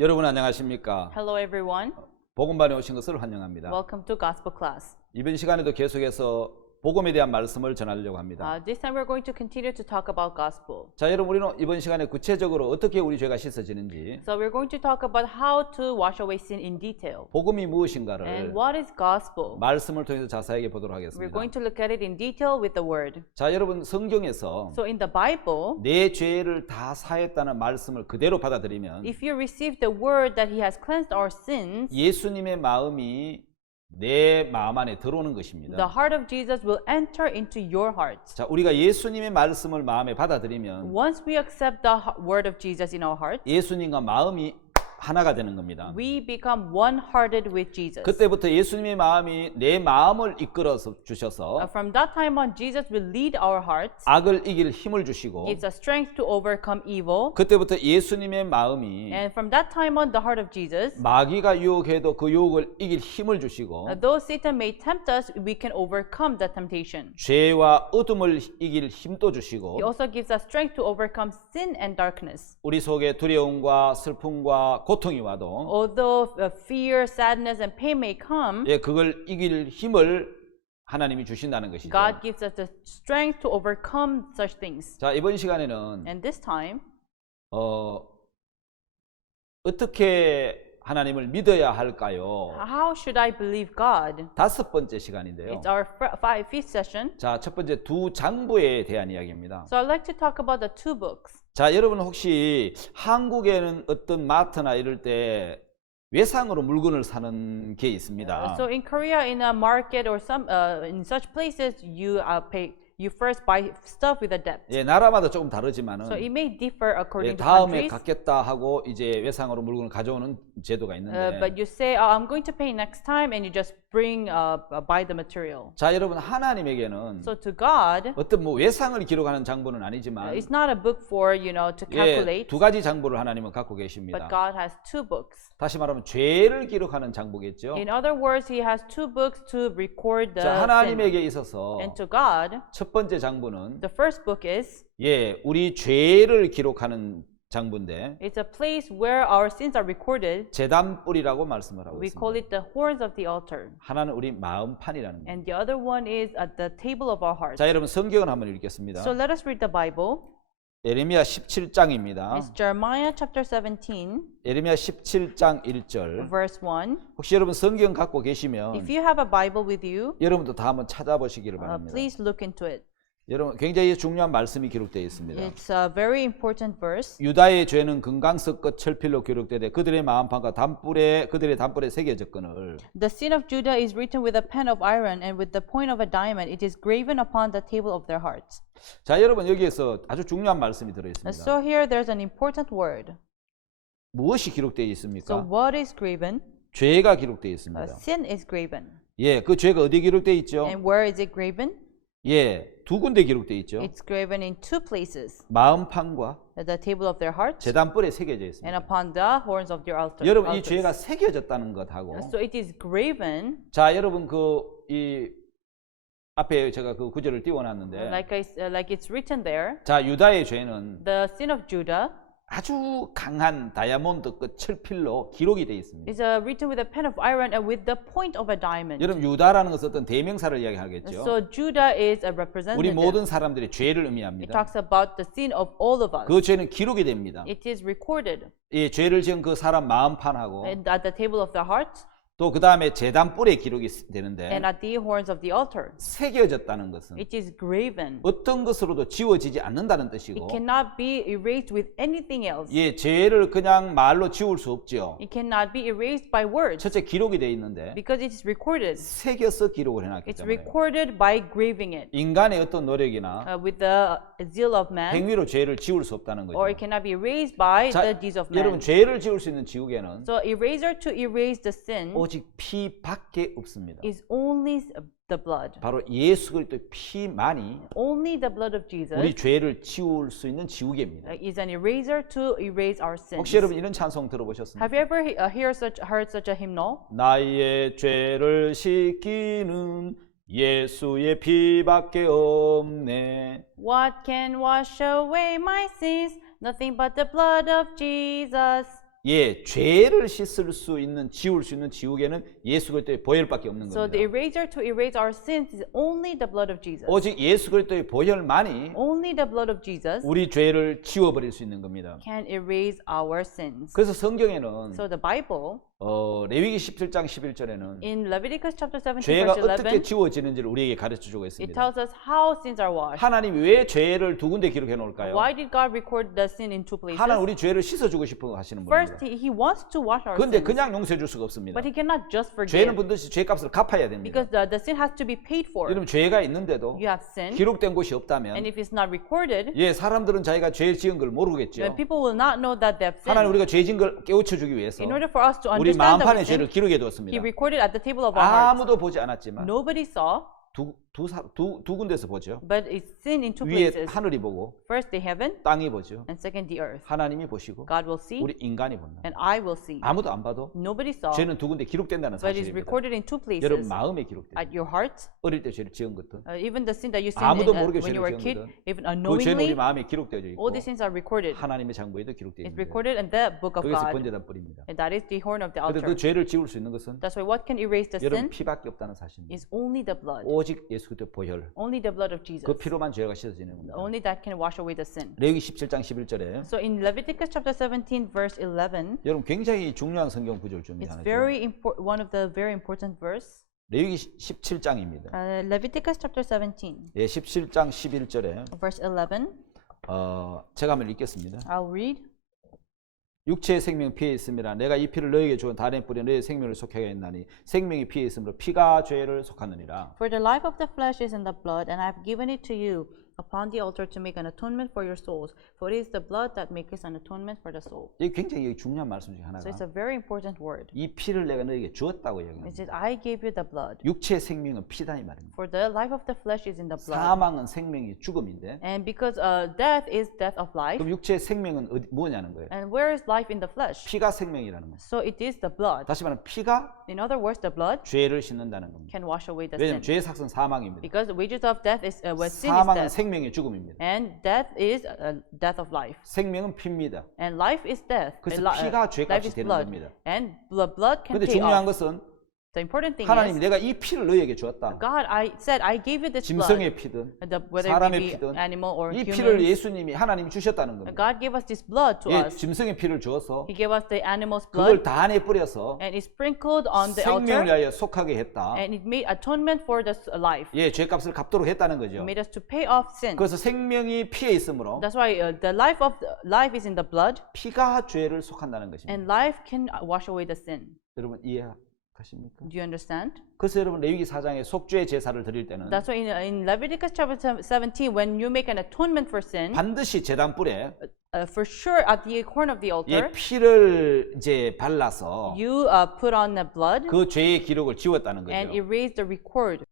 여러분 안녕하십니까? Hello everyone. 복음반에 오신 것을 환영합니다. Welcome to Gospel Class. 이번 시간에도 계속해서 복음에 대한 말씀을 전하려고 합니다. This time we're going to continue to talk about gospel. 자, 여러분 우리는 이번 시간에 구체적으로 어떻게 우리 죄가 씻어지는지, So we're going to talk about how to wash away sin in detail. 복음이 And 무엇인가를 what is gospel? 말씀을 통해서 자세하게 보도록 We're 하겠습니다. going to look at it in detail with the word. 자, 여러분 성경에서 So in the Bible, 내 죄를 다 사했다는 말씀을 그대로 받아들이면 if you receive the word that he has cleansed our sins, 예수님의 마음이 내 마음 안에 들어오는 the 것입니다. heart of Jesus will enter into your heart. 자, 우리가 예수님의 말씀을 마음에 받아들이면 Once we accept the word of Jesus in our heart, 예수님과 마음이 하나가 되는 겁니다. we become one-hearted with Jesus. 그때부터 예수님의 마음이 내 마음을 이끌어서 주셔서 From that time on, Jesus will lead our hearts, 악을 이길 힘을 주시고, gives us strength to overcome evil. 그때부터 예수님의 마음이 And from that time on, the heart of Jesus, 마귀가 유혹해도 그 유혹을 이길 힘을 주시고, though Satan may tempt us, we can overcome the temptation. 죄와 어둠을 이길 힘도 He 주시고, also gives us strength to overcome sin and darkness. 우리 속에 두려움과 슬픔과 고통이 와도 Although fear, sadness, and pain may come, 그걸 이길 힘을 하나님이 주신다는 것이죠. God gives us the strength to overcome such things. 자, 이번 시간에는 And this time, 어떻게 하나님을 믿어야 할까요? how should I believe God? 다섯 번째 시간인데요. It's our fifth session. 자, 첫 번째 두 장부에 대한 이야기입니다. So I'd like to talk about the two books. 자, 여러분 혹시 한국에는 어떤 마트나 이럴 때 외상으로 물건을 사는 게 있습니다. So in Korea, in a market or some in such places, you first buy stuff with a debt. 예, 나라마다 조금 다르지만은 So it may differ according to 다음에 countries. 갚겠다 하고 이제 외상으로 물건을 가져오는 제도가 있는데, But you say, oh, I'm going to pay next time, and you just buy the material. 자, 여러분 하나님에게는 So to God, 어떤 뭐 외상을 기록하는 장부는 아니지만 it's not a book for to calculate. 두 가지 장부를 하나님은 갖고 But 계십니다. God has two books. 다시 말하면 죄를 기록하는 장부겠죠. In other words, He has two books to record the 자, sin. 하나님에게 있어서 And to God, 첫 번째 장부는 the first book is 우리 죄를 기록하는 장부인데 it's a place where our sins are recorded. 제단뿔이라고 말씀을 하고 We call 있습니다. it the horns of the altar. 하나는 우리 마음판이라는 거예요. And the other one is at the table of our heart. 자, 여러분 성경을 한번 읽겠습니다. So let us read the Bible. 예레미야 17장입니다. It's Jeremiah chapter 17, 예레미야 17장 1절. verse 1. 혹시 여러분 성경 갖고 계시면 If you have a Bible with you, 여러분도 다 한번 찾아보시기를 바랍니다. please look into it. 여러분 굉장히 중요한 말씀이 기록되어 있습니다. It's a very important verse. 유다의 죄는 금강석과 철필로 기록되되 그들의 마음판과 그들의 단뿔에 새겨졌거늘. The sin of Judah is written with a pen of iron and with the point of a diamond. It is graven upon the table of their hearts. 자, 여러분 여기에서 아주 중요한 말씀이 들어 있습니다. So here there's an important word. 무엇이 기록되어 So 있습니까? what is graven? 죄가 기록되어 있습니다. Sin is graven. 예, 그 죄가 어디 기록되어 있죠? And where is it graven? 예, 두 군데 기록되어 있죠. It's graven in two places. 마음판과 At the table of their hearts 제단뿔에 새겨져 and 있습니다. upon the horns of their altar. 여러분 이 altars. 죄가 새겨졌다는 것하고, So it is graven. 자, 여러분 이 앞에 제가 그 구절을 띄워놨는데, Like it's written there, 자, 유다의 죄는 the sin of Judah 아주 강한 다이아몬드 끝 철필로 기록이 되어 있습니다. is written with a pen of iron and with the point of a diamond. 여러분 유다라는 것은 어떤 대명사를 이야기하겠죠. So Judah is a 우리 representative. 모든 사람들의 죄를 It 의미합니다. talks about the sin of all of us. 그 죄는 기록이 됩니다. It is recorded 이 죄를 지은 그 사람 마음판하고 and at the table of the heart 또 그 다음에 제단뿔에 기록이 되는데, and at the horns of the altar. 새겨졌다는 것은 It is graven. 어떤 것으로도 지워지지 않는다는 뜻이고, It cannot be erased with anything else. 예, 죄를 그냥 말로 지울 수 없죠. It cannot be erased by words 첫째 기록이 돼 있는데 because it is recorded. 새겨서 기록을 해놨기 It's 때문에 recorded by graving it 인간의 어떤 노력이나 with the zeal of man, 행위로 죄를 지울 수 없다는 거죠. or it cannot be erased by 자, the deeds of 여러분 man. 죄를 지울 수 있는 지우개는 So eraser to erase the sin 오직 피밖에 없습니다. is only the blood. 바로 예수 그리스도의 피만이 Only the blood of Jesus 우리 죄를 지울 수 있는 지우개입니다. is an eraser to erase our sins. 혹시 여러분 이런 찬송 들어보셨습니까? Have you ever heard such a hymnal? 나의 죄를 씻기는 예수의 피밖에 없네. What can wash away my sins? Nothing but the blood of Jesus. 예, 죄를 씻을 수 있는, 지울 수 있는 지우개는 예수 그리스도의 보혈밖에 없는 So the 겁니다. eraser to erase our sins is only the blood of Jesus. 오직 예수 그리스도의 보혈만이 Only the blood of Jesus 우리 죄를 지워버릴 수 있는 겁니다. can erase our sins. 그래서 성경에는 So the Bible 레위기 17장 11절에는 in Leviticus chapter 17 죄가 verse 어떻게 11 지워지는지를 우리에게 가르쳐주고 it 있습니다. tells us how sins are washed. 하나님이 왜 죄를 두 군데 기록해 놓을까요? Why did God record the sin in two places? 하나님 우리 죄를 씻어주고 싶어 하시는 First, 분입니다. he wants to wash our 그런데 sins, 그냥 용서해 줄 수가 없습니다. but he cannot just 죄는 forgive 반드시 죄값을 갚아야 됩니다. because the sin has to be paid for. 여러분 죄가 있는데도 You have sinned, 기록된 곳이 and 없다면 if it's not recorded, 예, 사람들은 자기가 죄 지은 걸 모르겠죠. then people will not know that they have 하나님 sinned. 우리가 죄 지은 걸 깨우쳐 주기 위해서 In order for us to 우리 understand that 마음판에 we 죄를 sinned, 기록해 he 두었습니다. recorded at the table of our hearts. 아무도 보지 않았지만 Nobody saw, 두 군데서 보죠. but it's sin in two 위에 places. 하늘이 보고 First, the heaven, 땅이 보죠. and second, the earth. 하나님이 보시고 God will see, 우리 인간이 본다. and I will see. 아무도 안 봐도 Nobody saw, 죄는 두 군데 기록된다는 but it's 사실입니다. recorded in two 여러분 places. 마음에 기록돼요. At your heart, 어릴 때 죄를 지은 것도 even the sin that you sinned 아무도 in, 모르게 when you 죄를 were a 지은 kid, 거든 even 그 죄는 우리 unknowingly, 마음에 기록되어 있고 all these sins are recorded. 하나님의 장부에도 기록되어 It's 있습니다. recorded in the book of 그것이 God, 번제단 뿌리입니다. and that is the horn of the 그런데 그 altar. 죄를 지울 수 있는 것은 That's why what can erase the 여러분 sin 피밖에 없다는 사실입니다. is only the blood, 오직 예수 그리스도의 보혈, only the blood of Jesus. 그 피로만 죄가 씻어지는 겁니다. Only that can wash away the sin. 레위기 17장 11절에 So in Leviticus chapter 17 verse 11, 여러분 굉장히 중요한 성경 구절 중에 it's 하나죠. one of the very important verse. 레위기 17장입니다. Leviticus chapter 17 예, 17장 11절에 verse 11. 제가 한번 읽겠습니다. I'll read. 육체의 생명 피에 있음이라 내가 이 피를 너에게 주어 다른 뿌려 너의 생명을 속하게 했나니 생명이 피에 있으므로 피가 죄를 속하느니라. For the life of the flesh is in the blood, and I have given it to you upon the altar to make an atonement for your souls. For it is the blood that maketh an atonement for the soul. 이게 굉장히 중요한 말씀 중에 하나가 So it's a very important word. 이 피를 내가 너에게 주었다고 It 얘기합니다. says, I gave you the blood. 육체의 생명은 피다 이 말입니다. For the life of the flesh is in the blood. 사망은 생명이 죽음인데 And because death is death of life. 그럼 육체의 생명은 뭐냐는 거예요. And where is life in the flesh? 피가 생명이라는 거예요. So it is the blood. 다시 말하면 피가 In other words, the blood 죄를 씻는다는 겁니다. can wash away the 왜냐하면 sin. 죄의 삭은 사망입니다. Because the wages of death is what sin is 사망은 death. 생명의 죽음입니다. And death is death of life. 생명은 피입니다. And life is death. 그래서 And 피가 life 죄값이 is 되는 blood. 겁니다. And the blood can 근데 pay 중요한 off. 것은 The important thing 하나님이 is, 내가 이 피를 너에게 주었다. God, I said, I gave you this blood. 짐승의 피든 Whether 사람의 it be 피든 animal or 이 피를 human. 예수님이 하나님이 주셨다는 겁니다. God gave us this blood to 예, us. 짐승의 피를 주어서 He gave us the animal's 그걸 blood. 단에 뿌려서 And it sprinkled on the 생명을 altar. 위하여 속하게 했다. And it made atonement for the life. 예, 죄값을 갚도록 했다는 거죠. It made us to pay off sin. 그래서 생명이 피에 있으므로 That's why the life is in the blood. 피가 죄를 속한다는 것입니다. And life can wash away the sin. 여러분 이해하십니까? Do you understand? 그래서 여러분 레위기 4장에 속죄 제사를 드릴 때는 That's why in Leviticus chapter 17, when you make an atonement for sin, 반드시 제단 뿔에 for sure at the corner of the altar, 예, 피를 이제 발라서 you put on the blood 그 죄의 기록을 지웠다는 and 거죠. erase the record.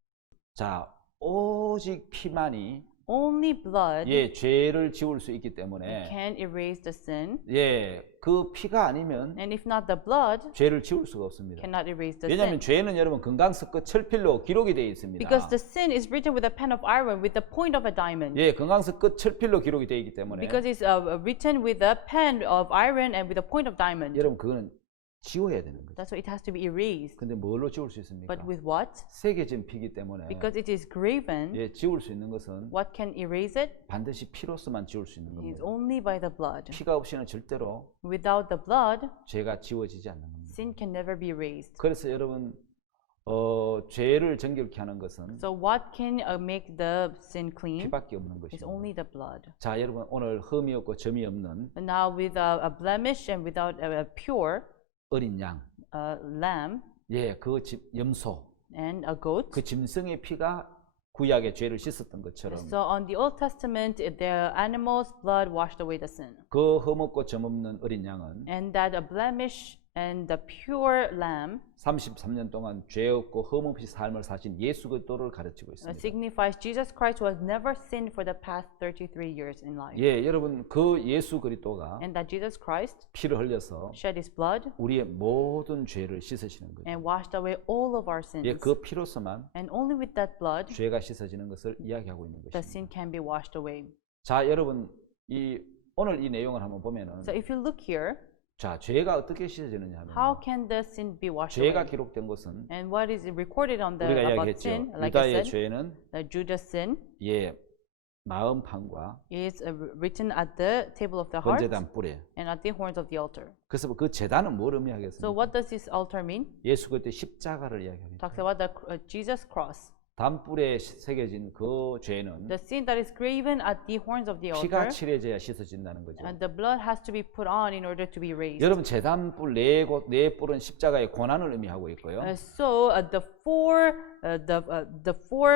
자, 오직 피만이 Only blood 예, 죄를 지울 수 있기 때문에 can erase the sin. 예, 그 피가 아니면 And if not the blood, 죄를 지울 수가 없습니다. cannot erase the 왜냐하면 sin. 죄는 여러분 금강석과 철필로 기록이 되어 있습니다. Because the sin is written with a pen of iron with the point of a diamond. 예, 금강석 끝 철필로 기록이 되어 있기 때문에 Because it's written with a pen of iron and with a point of diamond. 여러분 그거는 지워야 되는 거죠. That's why it has to be erased. 근데 뭘로 지울 수 있습니까? But with what? 새겨진 피기 때문에 Because it is graven. 예, 지울 수 있는 것은 What can erase it? 반드시 피로서만 지울 수 있는 Is 겁니다. only by the blood. 피가 없이는 절대로 Without the blood, 죄가 지워지지 않는 겁니다. sin can never be erased. 그래서 여러분 죄를 정결케 하는 것은 So what can make the sin clean? 피밖에 없는 Is 것입니다. only the blood. 자, 여러분 오늘 흠이 없고 점이 없는 And now with a blemish and without a pure 어린 양, lamb 예, 그 염소, and a goat. 그 짐승의 피가 구약의 죄를 씻었던 것처럼 So on the Old Testament, the animal's blood washed away the sin. 그 흠없고 점 없는 어린 양은 And that a blemish and the pure lamb 33년 동안 죄 없고 흠 없이 삶을 사신 예수 그리스도를 가르치고 있습니다. signifies Jesus Christ who has never sinned for the past 33 years in life. 예, 여러분 그 예수 그리스도가 And that Jesus Christ 피를 흘려서 shed his blood 우리의 모든 죄를 씻으시는 거죠. and washed away all of our sins. 예, 그 피로서만 And only with that blood, 죄가 씻어지는 것을 이야기하고 있는 the 것입니다. sin can be washed away. 자, 여러분 오늘 이 내용을 한번 보면은 So if you look here, 자, 죄가 어떻게 씻어지느냐 하면 How can the sin be washed 죄가 away? 기록된 것은 And what is recorded on the 우리가 about 이야기했죠. sin, like I 유다의 said, 죄는 the Judas sin 예, 마음판과 is written at the table of the heart 번제단 뿔에. and at the horns of the altar. 그래서 그 제단은 뭘 So 의미하겠습니까? what does this altar mean? 예수 그리스도의 십자가를 이야기합니다. Talks about the Jesus cross. 단뿔에 새겨진 그 죄는 The sin that is graven at the horns of the 피가 altar, 칠해져야 씻어진다는 거죠. and the blood has to be put on in order to be raised. 여러분 제단뿔 네 뿔은 십자가의 고난을 의미하고 있고요. So the four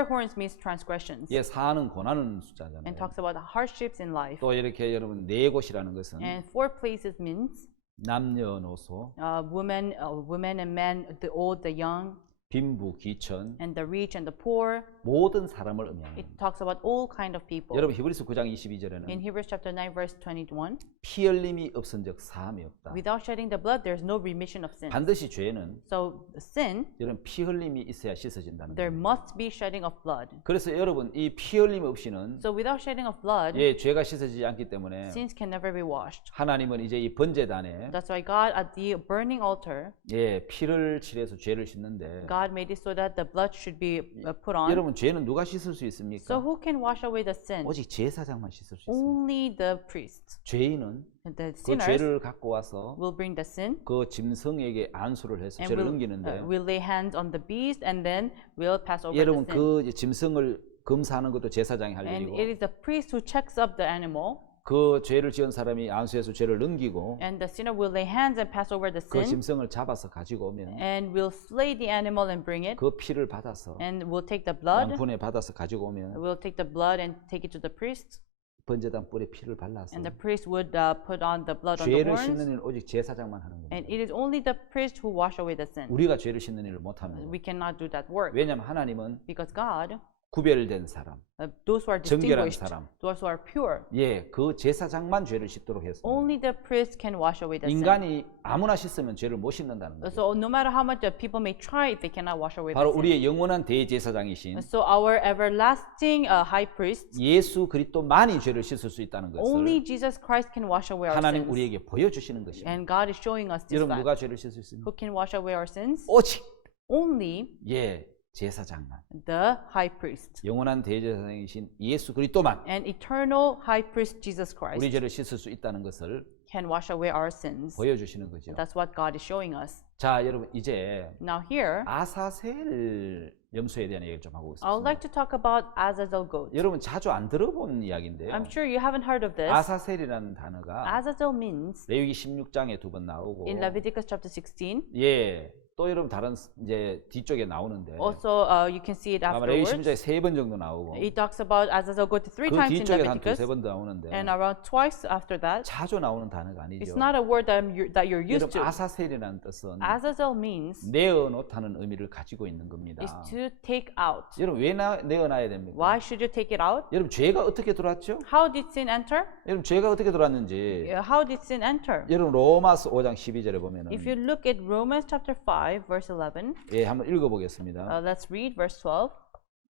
horns means transgressions, 예, 사는 고난은 and 숫자잖아요. talks about hardships in life. 또 이렇게 여러분 네 곳이라는 것은 And four places means 남녀노소, women and men, the old, the young, 빈부, 귀천 and the rich and the poor. 모든 사람을 의미합니다. It talks about all kind of people. 여러분 히브리서 9장 In 22절에는 Hebrews chapter 9 verse 21, 피 흘림이 없은즉 사함이 없다. without shedding the blood, there is no remission of sin. 반드시 죄는 So sin, 여러분 피 흘림이 있어야 씻어진다는 there 거예요. must be shedding of blood. 그래서 여러분 이 피 흘림 없이는 So without shedding of blood, 예, 죄가 씻어지지 않기 때문에 sins can never be washed. 하나님은 이제 이 번제단에 That's why God at the burning altar, 예, 피를 칠해서 죄를 씻는데 God made it so that the blood should be put on. 여러분 죄는 누가 씻을 수 So 있습니까? who can wash away the sin? 오직 제사장만 씻을 수 있습니다. Only the priest. 죄인은 The 그 sinners 죄를 갖고 와서 will bring the sin 그 짐승에게 안수를 해서 and 죄를 will, 넘기는데 will lay hands on the beast and then will pass over 여러분 the sin. 그 이제 짐승을 검사하는 것도 제사장이 할 And 일이고 it is the priest who checks up the animal, 그 죄를 지은 사람이 안수해서 죄를 넘기고 and the sinner will lay hands and pass over the 그 sin, 짐승을 잡아서 가지고 오면 and will slay the animal and bring it, 그 피를 받아서 and will take the blood, 양푼에 받아서 가지고 오면 will take the blood and take it to the priest, 번제단 뿔에 피를 발라서 and the priest would put on the blood on the 죄를 horns, 씻는 일은 오직 제사장만 하는 겁니다. and it is only the priest who wash away the sin. 우리가 죄를 씻는 일을 못하는 거예요. We cannot do that work 왜냐하면 하나님은 because God, 구별된 사람, those who are 정결한 distinguished, 사람, those who are pure, 예, 그 제사장만 죄를 씻도록 했습니다. only the priest can wash away the sin. 인간이 아무나 씻으면 죄를 못 씻는다는 거죠. So no matter how much the people may try, they cannot wash away the 바로 sin. 우리의 영원한 대제사장이신 So our everlasting high priest, 예수 그리스도만이 죄를 씻을 수 있다는 only 것을 Jesus Christ can wash away our 하나님 sins. 우리에게 보여주시는 것입니다. And God is showing us this 여러분 fact. 누가 죄를 씻을 수 있습니까? Who can wash away our sins? 오직 Only 예, 제사장만, the high priest. 영원한 대제사장이신 예수 그리스도만 And eternal high priest Jesus 우리 Christ 죄를 씻을 수 있다는 것을 can wash away our sins. 보여주시는 거죠. That's what God is showing us. 자, 여러분 이제 Now here, 아사셀 염소에 대한 얘기를 좀 하고 I would 있습니다. like to talk about Azazel goat. 여러분 자주 안 들어본 이야기인데요. I'm sure you haven't heard of this. 아사셀이라는 단어가 Azazel means 레위기 16장에 두 번 나오고 in Leviticus chapter 16. 예, 또 여러분 다른 이제 뒤쪽에 나오는데 Also, you can see it 아마 레위기 afterwards. 16장에 세 번 정도 나오고 It talks about Azazel goat three 그 times in 뒤쪽에 한 Leviticus, 두세 번 나오는데 and around twice after that. 자주 나오는 단어가 It's 아니죠. not a word that you're used 여러분 to. 아사셀이라는 뜻은 Azazel means 내어놓다는 의미를 가지고 있는 겁니다. is to take out. 여러분 왜 내어놔야 됩니까? Why should you take it out? 여러분 죄가 어떻게 들어왔죠? How did sin enter? 여러분 죄가 어떻게 들어왔는지 How did sin enter? 여러분 로마서 5장 12절에 보면은 If you look at Romans chapter 5 verse 11, 예, 한번 읽어보겠습니다. let's read verse 12.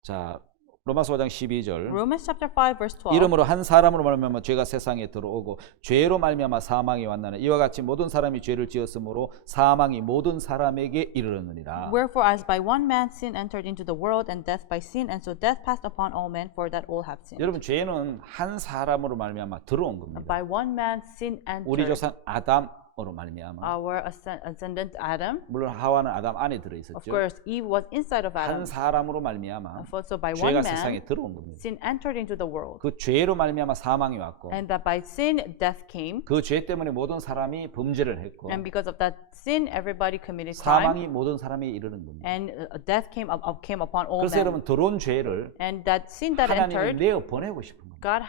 자, 로마서 5장 12절. Romans chapter 5 verse 12. 이러므로 한 사람으로 말미암아 죄가 세상에 들어오고 죄로 말미암아 사망이 왔나니 이와 같이 모든 사람이 죄를 지었으므로 사망이 모든 사람에게 이르렀느니라. Wherefore, as by one man sin entered into the world, and death by sin, and so death passed upon all men, for that all have sinned. 여러분 죄는 한 사람으로 말미암아 들어온 겁니다. By one man sin 우리 entered. 조상 아담으로 말미암아. Our ascendant Adam. 물론 하와는 아담 안에 들어 Of 있었죠. course, Eve was inside of 한 Adam. 사람으로 말미암아 So by one 죄가 man, 세상에 들어온 겁니다. sin entered into the world. 그 죄로 말미암아 사망이 왔고 And that by sin, death came. 그 죄 때문에 모든 사람이 범죄를 했고 And because of that sin, everybody committed crime. 사망이 모든 사람에 이르는 겁니다. And death came upon all 그래서 men. 여러분 들어온 죄를 And that sin that 하나님이 entered, 내어 보내고 싶은 겁니다. God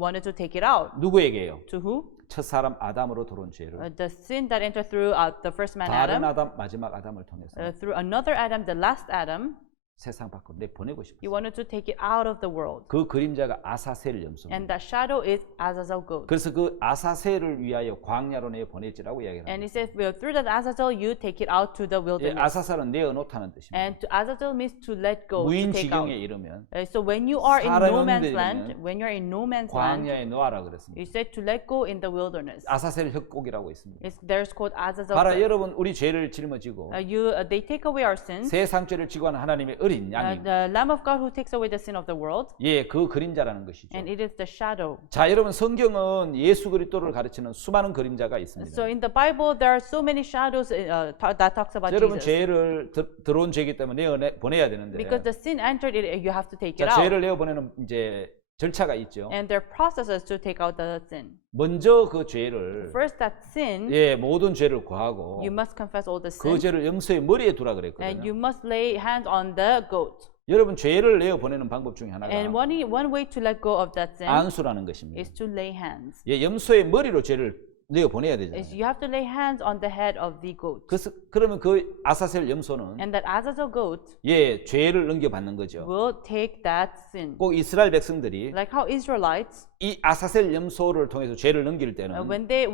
wanted to take it out. 누구에게요? To who? 첫 사람 아담으로 들어온 죄를 The sin that entered through the first man 다른 Adam, 아담 마지막 아담을 통해서 through another Adam, the last Adam, 세상 밖으로 내보내고 He 싶었어요. wanted to take it out of the world. 그 그림자가 아사셀 염소입니다. And that shadow is Azazel goat. 그래서 그 아사셀을 위하여 광야로 내보냈지라고 이야기를 And 합니다. he says, well, through that Azazel, you take it out to the 예, wilderness. 아사셀은 내어놓다는 뜻입니다. And to Azazel means to let go, to 무인 take out. 지경에 이르면 So when you are in 사람이 no 없는 man's 데 land, 이르면 when you're in no man's land, 광야에 놓아라 그랬습니다. you said to let go in the wilderness. 아사셀 협곡이라고 있습니다. There's called Azazel. 봐라 cliff. 여러분 우리 죄를 짊어지고 They take away our sins. 세상 죄를 지고 하는 하나님의 어린 양이 The Lamb of God who takes away the sin of the world, 예, 그 그림자라는 것이죠. and it is the shadow. 자, 여러분 성경은 예수 그리스도를 가르치는 수많은 그림자가 있습니다. So in the Bible, there are so many shadows that talks about 여러분 Jesus. 죄를 들어온 죄이기 때문에 보내야 되는데 Because the sin entered it, you have to take it 자, out. 죄를 내어 보내는 이제 절차가 있죠. And there are processes to take out the sin. 먼저 그 죄를 First, that sin, 예, 모든 죄를 구하고 you must confess all the 그 sin, 죄를 염소의 머리에 두라 and 그랬거든요. you must lay hands on the goat. 여러분 죄를 내어 보내는 방법 중에 하나가 And one way to let go of that sin 안수라는 것입니다. is to lay hands. 예, 염소의 머리로 죄를 내어 보내야 Is 되잖아요. you have to lay hands on the head of the goat. 그러면 그 아사셀 염소는 And that Azazel goat 예, 죄를 넘겨받는 거죠. will take that sin. 꼭 이스라엘 백성들이 Like how Israelites, 이 아사셀 염소를 통해서 죄를 넘길 때는 when the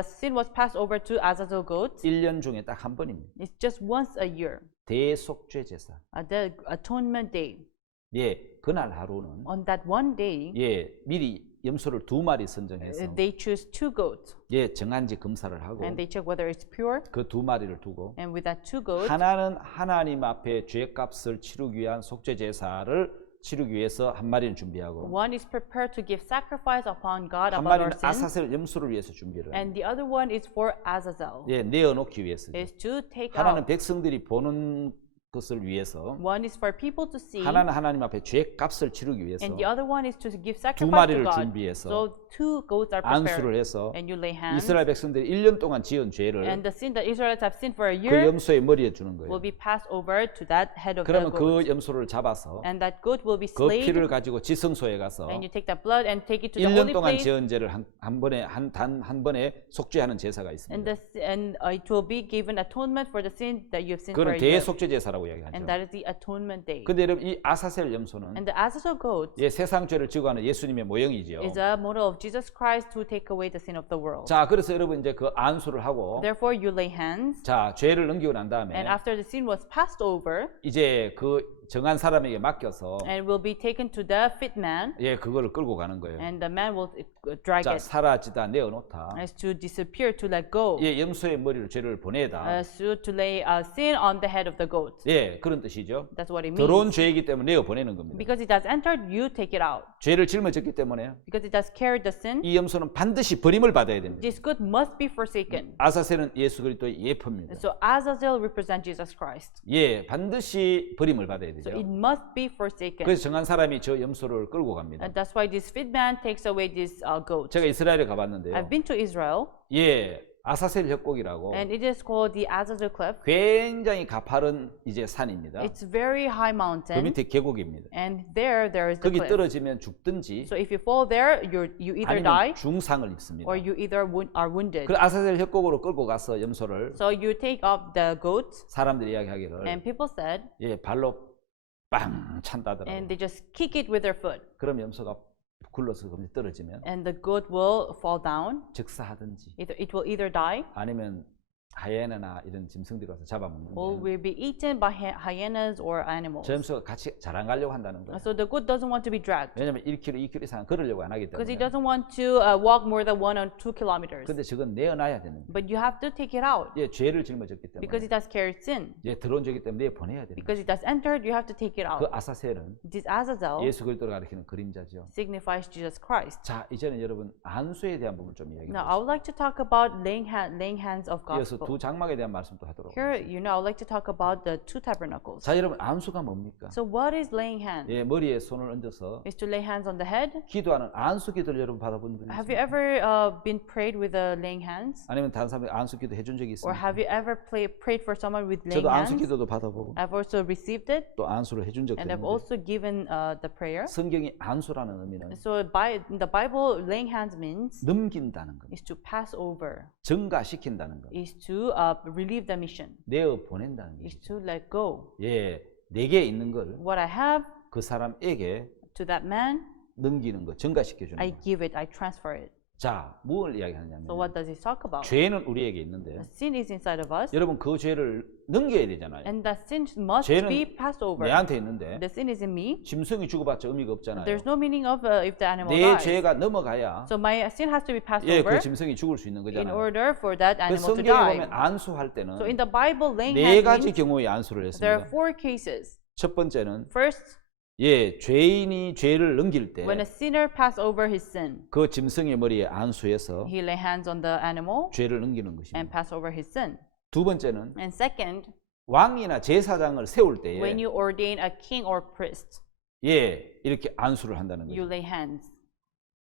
sin was passed over to Azazel goat, 1년 중에 딱 한 번입니다. it's just once a year, 대속죄 제사. the atonement day. 예, 그날 하루는 On that one day, 예, 미리 염소를 2마리 선정해서 they choose 2 goats, 예, 정한지 검사를 하고 and they check whether it's pure. 그 2마리를 두고 And with that 2 goats, 하나는 하나님 앞에 죄값을 치르기 위한 속죄 제사를 치르기 위해서 한 마리는 준비하고 one is prepared to give sacrifice upon God 한 about our 마리는 sins, 아사셀 염소를 위해서 준비를 합니다. and the other one is for Azazel, 예, 내어놓기 위해서. is to take 하나는 out. 백성들이 보는 것을 위해서 One is for people to see, 하나는 하나님 앞에 죄값을 치르기 위해서 and the other one is to give 두 sacrifice to 마리를 God. 준비해서 So 2 goats are 안수를 prepared, 해서 and you lay hands, 이스라엘 백성들이 1년 동안 지은 죄를 and the sin that Israelites have sinned for a 그 year 염소의 머리에 주는 will 거예요. be passed over to that head of the 그러면 goat, 그 염소를 잡아서 and that goat will be 그 피를 slain, 가지고 지성소에 가서 and you take that blood and take it to the 1년 holy 동안 place, 지은 죄를 한 번에 한 번에 속죄하는 제사가 있습니다. and it will be given atonement for the sin that you have sinned for 그거는 a year, 대속죄 제사라고 and 이야기하죠. that is the atonement day. 근데 여러분 이 아사셀 염소는 And the Azazel goat 예, 세상 죄를 지고 하는 예수님의 모형이지요. is a model of Jesus Christ to take away the sin of the world. 자, 그래서 여러분 이제 그 안수를 하고 Therefore, you lay hands, 자, 죄를 넘기고 난 다음에 and after the sin was passed over, 이제 그 정한 사람에게 맡겨서 and will be taken to the fit man, 예, 그거를 끌고 가는 거예요. and the man will drag 자, it, 사라지다 내어놓다. as to disappear, to let go, 예, 염소의 머리로 죄를 보내다. so to lay sin on the head of the goat. 예, 그런 뜻이죠. That's what it 들어온 means. 죄이기 때문에 내어 보내는 겁니다. Because it has entered, you take it out. 죄를 짊어졌기 때문에 Because it has carried the sin, 이 염소는 반드시 버림을 받아야 됩니다. this goat must be forsaken. 아사셀은 예수 그리스도의 예표입니다. So Azazel represents Jesus Christ. 예, 반드시 버림을 받아야 So 되죠. it must be forsaken. 그래서 정한 사람이 저 염소를 끌고 갑니다. And that's why this fit man takes away this goat. 제가 이스라엘에 가봤는데요. I've been to Israel, 예, 아사셀 협곡이라고 and it is called the Azazel Cliff. 굉장히 가파른 이제 산입니다. It's very high 그 mountain, 밑에 계곡입니다. and there is the 거기 cliff. 떨어지면 죽든지 So if you fall there, you either die 아니면 중상을 입습니다. or you either are wounded. 그 아사셀 협곡으로 끌고 가서 염소를 So you take up the goat, 사람들이 이야기하기를 and people said, 예, 발로 빵 찬다더라고요. and they just kick it with their foot, 그럼 염소가 굴러서 거기 떨어지면 and the goat will fall down. 즉사하든지 It will either die 아니면 하이에나나 이런 짐승들이 와서 or 잡아먹는데 will be eaten by hyenas or animals. 저 염소가 같이 잘 안 가려고 한다는 거예요. So the goat doesn't want to be dragged 왜냐하면 1km, 2km 이상 걸으려고 안 하기 because he 때문에. doesn't want to walk more than 1 or 2 kilometers. 근데 저건 내어놔야 되는 거예요. But you have to take it out 예, 죄를 짊어졌기 because 때문에 it has carried sin. 예, 들어온 죄기 때문에 내보내야 되는 거예요. Because it has entered, you have to take it 그 out. 아사셀은 This Azazel 예수 그리스도를 가리키는 그림자죠. signifies Jesus Christ. 자, 이제는 여러분 안수에 대한 부분 좀 이야기해 Now, I would like to talk about laying hands of 이어서 gospel. 두 장막에 대한 말씀도 하도록 Here, 하겠습니다. I would like to talk about the 2 tabernacles. 자, 여러분 안수가 뭡니까? So what is laying hands? 예, 머리에 손을 얹어서 Is to lay hands on the head. 기도하는 안수 기도를 여러분 받아본 분 Have you 있습니까? ever been prayed with laying hands? 아니면 다른 사람이 안수 기도 해준 적이 Or 있습니까? have you ever prayed for someone with laying 저도 안수 hands? 기도도 받아보고 I've also received it, 또 안수를 해준 적도 and I've 있는데 also given the prayer. 성경이 안수라는 의미는 So in the Bible, laying hands means 넘긴다는 겁니다. is to pass over, 증가시킨다는 겁니다. is to relieve the mission, 내어 보낸다는 is 것이죠. to let go. 예, 내게 있는 걸 what I have 그 사람에게 to that man, 넘기는 거, 전가시켜 주는 I 거. give it, I transfer it. 자, 뭘 이야기하냐면 So what does he talk about? 죄는 우리에게 있는데 The sin is inside of us, 여러분 그 죄를 넘겨야 되잖아요. and that sin must 죄는 be passed over. 내한테 있는데 The sin is in me. 짐승이 죽어봤자 의미가 없잖아요. There's no meaning of if the animal 내 dies. 죄가 넘어가야 So my sin has to be passed 예, over 그 짐승이 죽을 수 있는 in 거잖아요. order for that 그 animal to 성경에 die. 보면 안수할 때는 So in the Bible, laying 네 hands 가지 means 경우에 안수를 there are 했습니다. 4 cases. 첫 번째는 First, 예, 죄인이 죄를 넘길 때 when a sinner pass over his sin, 그 짐승의 머리에 안수해서 he lay hands on the animal 죄를 넘기는 and 것입니다. pass over his sin. 두 번째는 And second, 왕이나 제사장을 세울 때에 when you ordain a king or priest, 예, 이렇게 안수를 한다는 you 거죠. lay hands.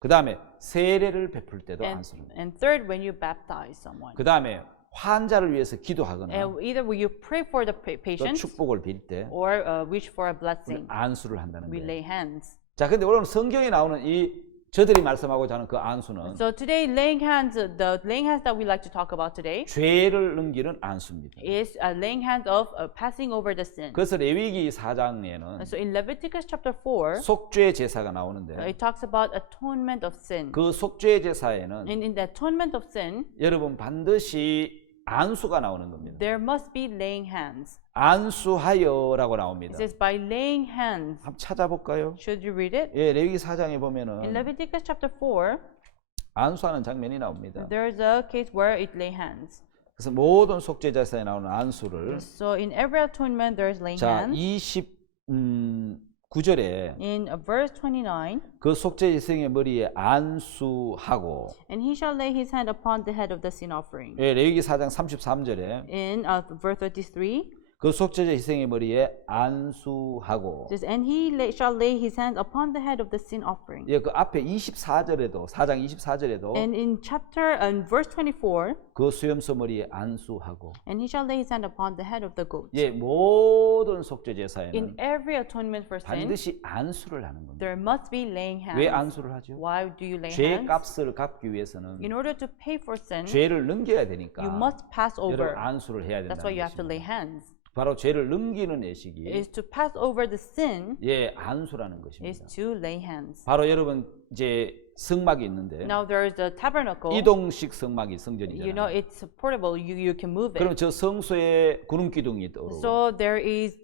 그 다음에 세례를 베풀 때도 And, 안수를 합니다. and third, when you baptize someone. 그 다음에 환자를 위해서 기도하거나 And either you pray for the 또 patient 축복을 빌 때 or wish for a blessing, 안수를 한다는 we 거예요. lay hands. 자, 근데 오늘 성경에 나오는 이 저들이 말씀하고자 하는 그 안수는 So today, laying hands, the laying hands that we like to talk about today 죄를 넘기는 안수입니다. is laying hands of passing over the sin. 그래서 레위기 4장에는 So in Leviticus chapter 4, 속죄 제사가 나오는데 it talks about atonement of sin. 그 속죄 제사에는 And in the atonement of sin, 여러분 반드시 안수가 나오는 겁니다. there must be laying hands. 안수하여라고 나옵니다. It says by laying hands. 한번 찾아볼까요? Should you read it? 예, 레위기 4장에 In 보면은 Leviticus chapter 4, 안수하는 장면이 나옵니다. there's a case where it lay hands. 그래서 모든 속죄 제사에 나오는 안수를 So in every atonement, there's laying 자, hands. 29절에 In verse 29, 그 속죄 제사의 머리에 안수하고 and he shall lay his hand upon the head of the sin offering. 예, 레위기 4장 33절에 In verse 33, 그 속죄 희생의 머리에 안수하고 it says, and he shall lay his hand upon the head of the sin offering. 예, 그 앞에 24절에도 4장 24절에도 And in verse 24, 그 수염소 머리에 안수하고 and he shall lay his hand upon the head of the goat. 예, 모든 속죄 In 제사에는 every atonement for sin, 반드시 안수를 하는 겁니다. there must be laying 왜 hands. 안수를 하죠? Why do you lay 죄 hands? 값을 갚기 위해서는 In order to pay for sin, 죄를 넘겨야 되니까 you must pass 여러분 over. 안수를 해야 That's why 된다는 you have to lay 것입니다. hands. 바로 죄를 넘기는 예식이 Is to pass over the sin 예, 안수라는 is 것입니다. to lay hands. 바로 여러분 이제 성막이 있는데 Now there is the tabernacle. 이동식 성막이 You know 성전이잖아요. it's portable. You can move 그럼 it. 저 성소에 구름 기둥이 떠오르고 So there is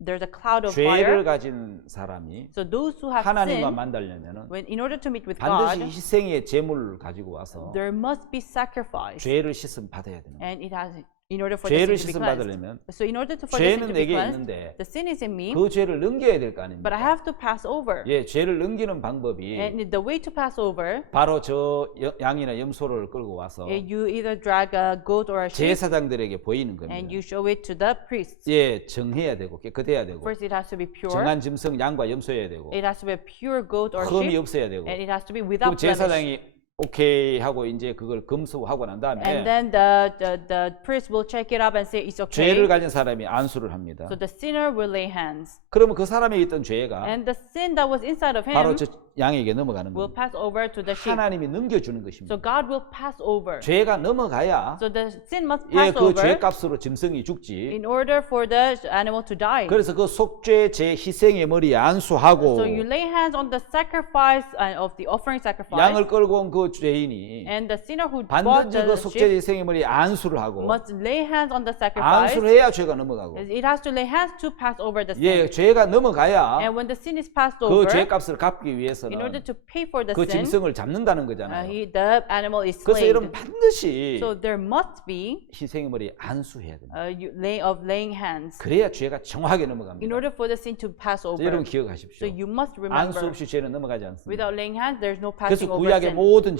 there's a cloud of 죄를 fire. 가진 사람이 So those who have 하나님과 sin, 만나려면은 in order to meet with 반드시 God, 희생의 제물을 가지고 와서 there must be sacrifice, 죄를 씻음 받아야 되는 거예요. and it has in order for the 죄를 sin to be 씻음 cleansed. 받으려면 So in order for the sin 죄는 to be 내게 cleansed, 있는데 the sin is in me, 그 죄를 넘겨야 될 거 but I 아닙니까? have to pass over. 예, 죄를 넘기는 방법이 And the way to pass over, 바로 저 양이나 염소를 끌고 와서 you either drag a goat or a sheep, 제사장들에게 보이는 and 겁니다. you show it to the priests. 예, 정해야 되고 깨끗해야 되고 First, it has to be pure. 정한 짐승 양과 염소여야 되고 It has to be a pure goat or 흠이 sheep, 없어야 되고 and it has to be 그럼 without blemish. 제사장이 오케이 하고 이제 그걸 검수하고 난 And 다음에 then the priest will check it up and say it's okay. 죄를 가진 사람이 안수를 합니다. So the sinner will lay hands, 그러면 그 사람에 있던 죄가 and the sin that was inside of 바로 him 저 양에게 넘어가는 will 겁니다. pass over to the sheep. 하나님이 넘겨주는 So 것입니다. God will pass over. 죄가 넘어가야 So the sin must 예, pass 그 over 죄값으로 짐승이 죽지. in order for the animal to die. 그래서 그 속죄 제 희생의 머리에 안수하고 So you lay hands on the sacrifice of the offering sacrifice, 양을 끌고 온 그 죄인이 and the sinner who bought 반드시 그 the 속죄 sheep 희생의 머리에 안수를 하고 must lay hands on the sacrifice. 안수를 해야 죄가 넘어가고 It has to lay hands to pass over the sin. 예, 죄가 넘어가야 And when the sin is passed 그 over, 죄값을 갚기 in 위해서는 order to pay for the 그 sin, 짐승을 잡는다는 거잖아요. the animal is 그래서 여러분 slain. 반드시 So there must be 희생의 머리에 안수해야 됩니다. laying hands 그래야 죄가 정확하게 in 넘어갑니다. order for the sin to pass 자, over. 여러분 So 기억하십시오. you must 안수 remember, 없이 죄는 넘어가지 않습니다. without laying hands, there's no 그래서 passing over 구약의 sin. 모든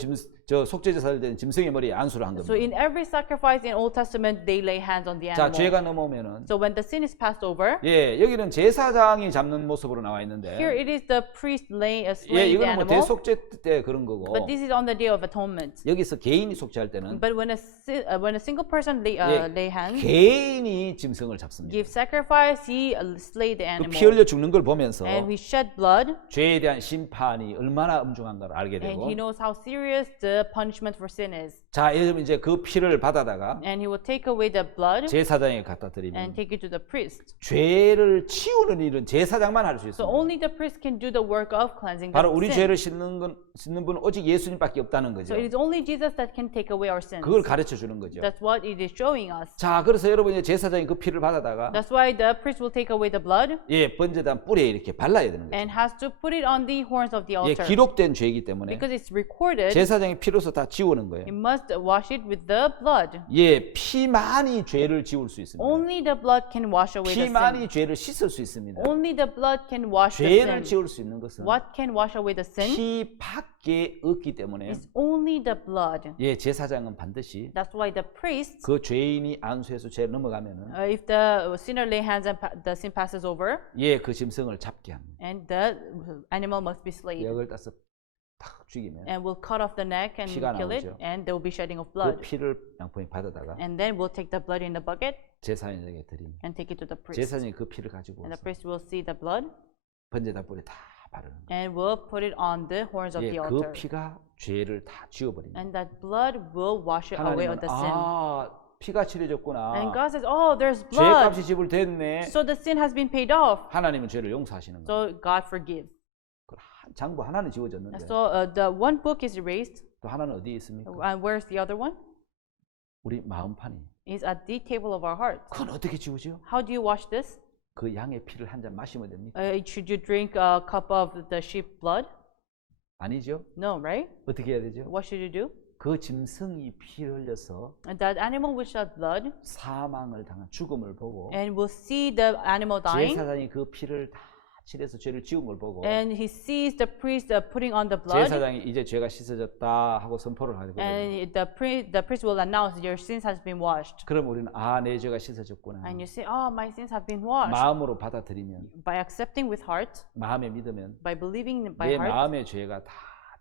저 속죄제사를 된 짐승의 머리에 안수를 한 So 겁니다. in every sacrifice in Old Testament, they lay hands on the 자, animal. 죄가 넘어오면은 So when the sin is passed over, 예, 여기는 제사장이 잡는 모습으로 나와 here 있는데 it is the priest 예, slaying the 이거는 뭐 animal. 대속죄 때 그런 거고 But this is on the Day of Atonement. 여기서 개인이 속죄할 때는 But when a single person lay hands, 개인이 짐승을 잡습니다. give sacrifice, he slay the 그 피 animal. 흘려 죽는 걸 보면서 And we shed blood, 죄에 대한 심판이 얼마나 엄중한가를 알게 and 되고 he knows how serious serious the punishment for sin is. 자, 여러분 이제 그 피를 받아다가 And he will take away the blood 제사장에 갖다 and 드리면 take it to the priest. 죄를 치우는 일은 제사장만 할 수 So 있습니다. only the priest can do the work of cleansing the 바로 우리 sin. 죄를 씻는 분은 오직 예수님밖에 없다는 거죠. So it is only Jesus that can take away our sins. 그걸 가르쳐 주는 거죠. That's what it is showing us. 자, 그래서 여러분이 제사장이 그 피를 받아다가 That's why the priest will take away the blood 예, 번제단 뿔에 이렇게 발라야 되는 거죠. and has to put it on the horns of the 예, altar. 기록된 죄이기 때문에 Because it's recorded, 제사장이 피로서 다 지우는 거예요. you must wash it with the blood. 예, 피만이 죄를 지울 수 있습니다. Only the blood can wash away the sin. 피만이 죄를 씻을 수 있습니다. Only the blood can wash the 죄를 sin. 지울 수 있는 것은 What can wash away the sin? 피밖에 없기 때문에 It's only the blood. 예, 제사장은 반드시 That's why the priest, 그 죄인이 안수해서 죄를 넘어가면은 if the sinner lay hands and the sin passes over, 예, 그 짐승을 잡게 합니다. and the animal must be slain, 역을 따서 탁 죽이면 and we'll cut off the neck and 피가 kill it, 나오죠. and there will be shedding of 그 blood. 피를 양푼이 받아다가 And then we'll take the blood in the bucket 제사장에게 드립니다. and take it to the priest. 제사장이 그 피를 가지고 And the 와서 priest will see the blood 번제단 뿔에 다 바르는 거예요. and will put it on the horns of 예, the 그 altar. 피가 죄를 다 지워버립니다. And that blood will wash it away of 하나님은 the sin. 아, 피가 칠해졌구나. And God says, oh, there's blood. 죄값이 지불됐네. So the sin has been paid off. 하나님은 죄를 용서하시는 거예요. So God forgives. 장부 하나는 지워졌는데 So the one book is erased. 또 하나는 어디에 있습니까? And where's the other one? 우리 마음판이. Is at the table of our heart. 그건 어떻게 지우죠? How do you wash this? 그 양의 피를 한 잔 마시면 됩니까? Should you drink a cup of the sheep blood? 아니죠. No, right? 어떻게 해야 되죠? What should you do? 그 짐승이 피를 흘려서 And that animal will shed blood 사망을 당한 죽음을 보고 and will see the animal dying. 제사장이 그 피를 다 칠해서 죄를 지운 걸 보고 And he sees the priest putting on the blood. 제사장이 이제 죄가 씻어졌다 하고 선포를 하거든요. And the priest will announce your sins has been washed. 그럼 우리는 아, 내 죄가 씻어졌구나. And you say, oh, my sins have been washed. 마음으로 받아들이면 By accepting with heart, 마음에 믿으면 by believing by 내 heart, 마음의 죄가 다